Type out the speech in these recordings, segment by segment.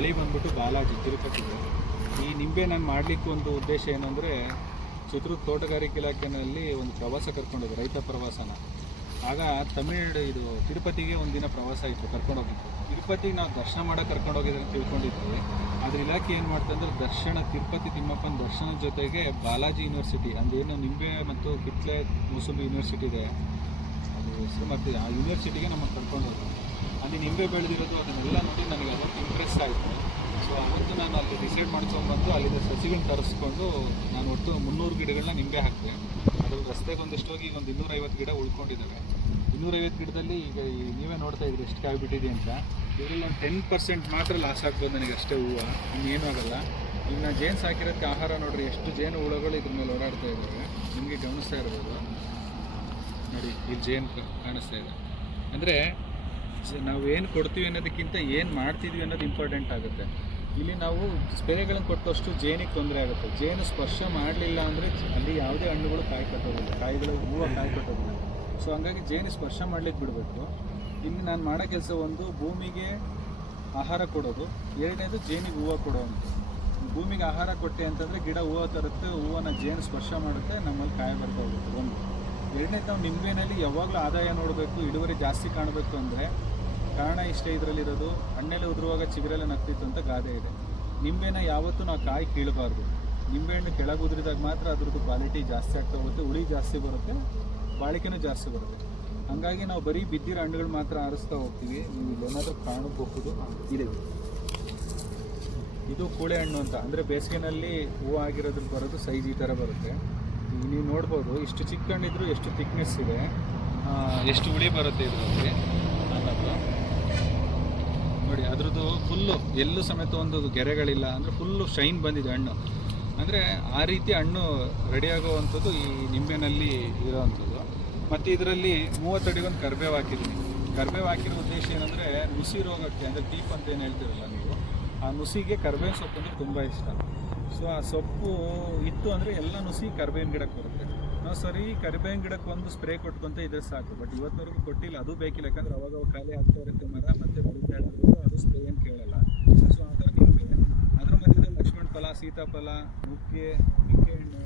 ತಳಿ ಬಂದ್ಬಿಟ್ಟು ಬಾಲಾಜಿ ತಿರುಪತಿಗೆ. ಈ ನಿಂಬೆ ನಾನು ಮಾಡಲಿಕ್ಕೆ ಒಂದು ಉದ್ದೇಶ ಏನಂದರೆ, ಚಿತ್ರದುರ್ಗ ತೋಟಗಾರಿಕೆ ಇಲಾಖೆಯಲ್ಲಿ ಒಂದು ಪ್ರವಾಸ ಕರ್ಕೊಂಡೋಗಿ, ರೈತ ಪ್ರವಾಸನ. ಆಗ ಇದು ತಿರುಪತಿಗೆ ಒಂದಿನ ಪ್ರವಾಸ ಇತ್ತು, ಕರ್ಕೊಂಡೋಗಿತ್ತು. ತಿರುಪತಿಗೆ ನಾವು ದರ್ಶನ ಮಾಡೋಕೆ ಕರ್ಕೊಂಡೋಗಿದ್ರೆ ಅಂತ ತಿಳ್ಕೊಂಡಿದ್ವಿ. ಅದ್ರ ಇಲಾಖೆ ಏನು ಮಾಡ್ತಂದ್ರೆ, ತಿರುಪತಿ ತಿಮ್ಮಪ್ಪನ ದರ್ಶನದ ಜೊತೆಗೆ ಬಾಲಾಜಿ ಯೂನಿವರ್ಸಿಟಿ ಅಂದೇನು ನಿಂಬೆ ಮತ್ತು ಕಿತ್ಲೆ ಮುಸುಂಬಿ ಯೂನಿವರ್ಸಿಟಿ ಇದೆ, ಅದು ಹೆಸರು ಮತ್ತೆ ಆ ಯೂನಿವರ್ಸಿಟಿಗೆ ನಮ್ಮನ್ನು ಕರ್ಕೊಂಡೋದ್ರು. ಅಲ್ಲಿ ನಿಂಬೆ ಬೆಳೆದಿರೋದು ಅದನ್ನೆಲ್ಲ ನೋಡಿ ನನಗೆ ಅದೊಂದು ಇಂಪ್ರೆಸ್ ಆಯಿತು. ಸೊ ಅವತ್ತು ನಾನು ಅಲ್ಲಿ ಡಿಸೈಡ್ ಮಾಡ್ಕೊಂಡ್ಬಂದು ಅಲ್ಲಿಂದ ಸಸಿಗಳನ್ನ ತರಿಸ್ಕೊಂಡು ನಾನು ಒಟ್ಟು 300 ಗಿಡಗಳನ್ನ ನಿಂಬೆ ಹಾಕಿದೆ. ಅದ್ರಲ್ಲಿ ರಸ್ತೆಗೆ ಒಂದಿಷ್ಟು ಹೋಗಿ ಒಂದು 250 ಗಿಡ ಉಳ್ಕೊಂಡಿದ್ದಾವೆ. 250 ಗಿಡದಲ್ಲಿ ಈಗ ನೀವೇ ನೋಡ್ತಾ ಇದ್ರಿ ಎಷ್ಟು ಕಾಯಿ ಬಿಟ್ಟಿದೆ ಅಂತ. ಇದರಲ್ಲಿ ಒಂದು 10% ಮಾತ್ರ ಲಾಸ್ ಆಗ್ಬೋದು ನನಗೆ ಅಷ್ಟೇ, ಹೂವು ಇನ್ನೇನು ಆಗಲ್ಲ. ಇನ್ನು ಜೇನು ಸಾಕಿರೋದಕ್ಕೆ ಆಹಾರ ನೋಡ್ರಿ, ಎಷ್ಟು ಜೇನು ಹುಳುಗಳು ಇದ್ರ ಮೇಲೆ ಓಡಾಡ್ತಾ ಇದ್ದಾವೆ, ನಿಮಗೆ ಗಮನಿಸ್ತಾ ಇರ್ಬೋದು ನೋಡಿ. ಇಲ್ಲಿ ಜೇನು ಕಾಣಿಸ್ತಾ ಇದೆ. ಅಂದರೆ ನಾವು ಏನು ಕೊಡ್ತೀವಿ ಅನ್ನೋದಕ್ಕಿಂತ ಏನು ಮಾಡ್ತಿದ್ವಿ ಅನ್ನೋದು ಇಂಪಾರ್ಟೆಂಟ್ ಆಗುತ್ತೆ. ಇಲ್ಲಿ ನಾವು ಸ್ಪ್ರೇಗಳನ್ನು ಕೊಟ್ಟಷ್ಟು ಜೇನಿಗೆ ತೊಂದರೆ ಆಗುತ್ತೆ. ಜೇನು ಸ್ಪರ್ಶ ಮಾಡಲಿಲ್ಲ ಅಂದರೆ ಅಲ್ಲಿ ಯಾವುದೇ ಹಣ್ಣುಗಳು ಕಾಯಿ ಕಟ್ಟೋದಿಲ್ಲ, ಕಾಯಿಗಳು ಹೂವು ಕಾಯಿ ಕಟ್ಟೋದಿಲ್ಲ. ಸೊ ಹಂಗಾಗಿ ಜೇನು ಸ್ಪರ್ಶ ಮಾಡ್ಲಿಕ್ಕೆ ಬಿಡಬೇಕು. ಇಲ್ಲಿ ನಾನು ಮಾಡೋ ಕೆಲಸ ಒಂದು ಭೂಮಿಗೆ ಆಹಾರ ಕೊಡೋದು, ಎರಡನೇದು ಜೇನಿಗೆ ಹೂವು ಕೊಡೋದು. ಭೂಮಿಗೆ ಆಹಾರ ಕೊಟ್ಟೆ ಅಂತಂದರೆ ಗಿಡ ಹೂವು ತರುತ್ತೆ, ಹೂವನ್ನು ಜೇನು ಸ್ಪರ್ಶ ಮಾಡುತ್ತೆ, ನಮ್ಮಲ್ಲಿ ಕಾಯಿ ಬರ್ತಾ ಹೋಗುತ್ತೆ ಒಂದು. ಎರಡನೇದು ನಾವು ನಿಂಬೆನಲ್ಲಿ ಯಾವಾಗಲೂ ಆದಾಯ ನೋಡಬೇಕು, ಇಳುವರಿ ಜಾಸ್ತಿ ಕಾಣಬೇಕು ಅಂದರೆ ಕಾರಣ ಇಷ್ಟೇ ಇದರಲ್ಲಿರೋದು. ಹಣ್ಣೆಲ್ಲ ಉದುರುವಾಗ ಚಿಗುರೆಲ್ಲ ನಗ್ತಿತ್ತು ಅಂತ ಗಾದೆ ಇದೆ. ನಿಂಬೆನ ಯಾವತ್ತೂ ನಾವು ಕಾಯಿ ಕೀಳಬಾರ್ದು. ನಿಂಬೆಹಣ್ಣು ಕೆಳಗೆ ಉದುರಿದಾಗ ಮಾತ್ರ ಅದ್ರದ್ದು ಕ್ವಾಲಿಟಿ ಜಾಸ್ತಿ ಆಗ್ತಾ ಹೋಗುತ್ತೆ, ಹುಳಿ ಜಾಸ್ತಿ ಬರುತ್ತೆ, ಬಾಳಿಕೆನೂ ಜಾಸ್ತಿ ಬರುತ್ತೆ. ಹಾಗಾಗಿ ನಾವು ಬರೀ ಬಿದ್ದಿರೋ ಹಣ್ಣುಗಳು ಮಾತ್ರ ಆರಿಸ್ತಾ ಹೋಗ್ತೀವಿ. ನೀವು ಇಲ್ಲೇನಾದರೂ ಕಾಣಬಹುದು, ಇದೆ ಇದು ಕೂಳೆ ಹಣ್ಣು ಅಂತ. ಅಂದರೆ ಬೇಸಿಗೆನಲ್ಲಿ ಹೂವು ಆಗಿರೋದ್ರ ಬರೋದು ಸೈಜ್ ಈ ಥರ ಬರುತ್ತೆ. ನೀವು ನೋಡ್ಬೋದು ಇಷ್ಟು ಚಿಕ್ಕ ಹಣ್ಣಿದ್ರು ಎಷ್ಟು ಥಿಕ್ನೆಸ್ ಇದೆ, ಎಷ್ಟು ಹುಳಿ ಬರುತ್ತೆ ಇದರಲ್ಲಿ ಅನ್ನೋದು ನೋಡಿ. ಅದ್ರದ್ದು ಫುಲ್ಲು ಎಲ್ಲೂ ಸಮೇತ ಒಂದು ಗೆರೆಗಳಿಲ್ಲ, ಅಂದರೆ ಫುಲ್ಲು ಶೈನ್ ಬಂದಿದೆ ಹಣ್ಣು. ಅಂದರೆ ಆ ರೀತಿ ಹಣ್ಣು ರೆಡಿಯಾಗುವಂಥದ್ದು ಈ ನಿಂಬೆನಲ್ಲಿ ಇರೋವಂಥದ್ದು. ಮತ್ತು ಇದರಲ್ಲಿ 30 ಅಡಿಗೊಂದು ಕರಿಬೇವು ಹಾಕಿದ್ದೀನಿ. ಕರಿಬೇವು ಹಾಕಿರೋ ಉದ್ದೇಶ ಏನಂದರೆ, ನುಸಿ ರೋಗಕ್ಕೆ, ಅಂದರೆ ಟೀಪ್ ಅಂತ ಏನು ಹೇಳ್ತೀರಲ್ಲ ನೀವು, ಆ ನುಸಿಗೆ ಕರಿಬೇವಿನ ಸೊಪ್ಪು ಅಂದರೆ ತುಂಬ ಇಷ್ಟ. ಸೊ ಆ ಸೊಪ್ಪು ಇತ್ತು ಅಂದರೆ ಎಲ್ಲ ನುಸಿ ಕರಿಬೇವಿನ ಗಿಡಕ್ಕೆ ಬರುತ್ತೆ. ನಾವು ಸರಿ ಕರಿಬೇವಿನ ಗಿಡಕ್ಕೆ ಒಂದು ಸ್ಪ್ರೇ ಕೊಟ್ಕೊಂತ ಇದ್ರೆ ಸಾಕು. ಬಟ್ ಇವತ್ತಿನವರೆಗೂ ಕೊಟ್ಟಿಲ್ಲ, ಅದು ಬೇಕಿಲ್ಲ. ಯಾಕಂದರೆ ಅವಾಗ ಖಾಲಿ ಆಗ್ತಾ ಇರುತ್ತೆ ಮರ, ಮತ್ತೆ ಬೆಳೀತಾ ಇರೋದು, ಅದು ಸ್ಪ್ರೇ ಏನು ಕೇಳಲ್ಲ. ಸೊ ಆ ಥರ ನಿಂಬೆ, ಅದರ ಮಧ್ಯದಲ್ಲಿ ಲಕ್ಷ್ಮಣ ಫಲ, ಸೀತಾಫಲ, ನುಗ್ಗೆ, ನಿಂಬೆಹಣ್ಣು,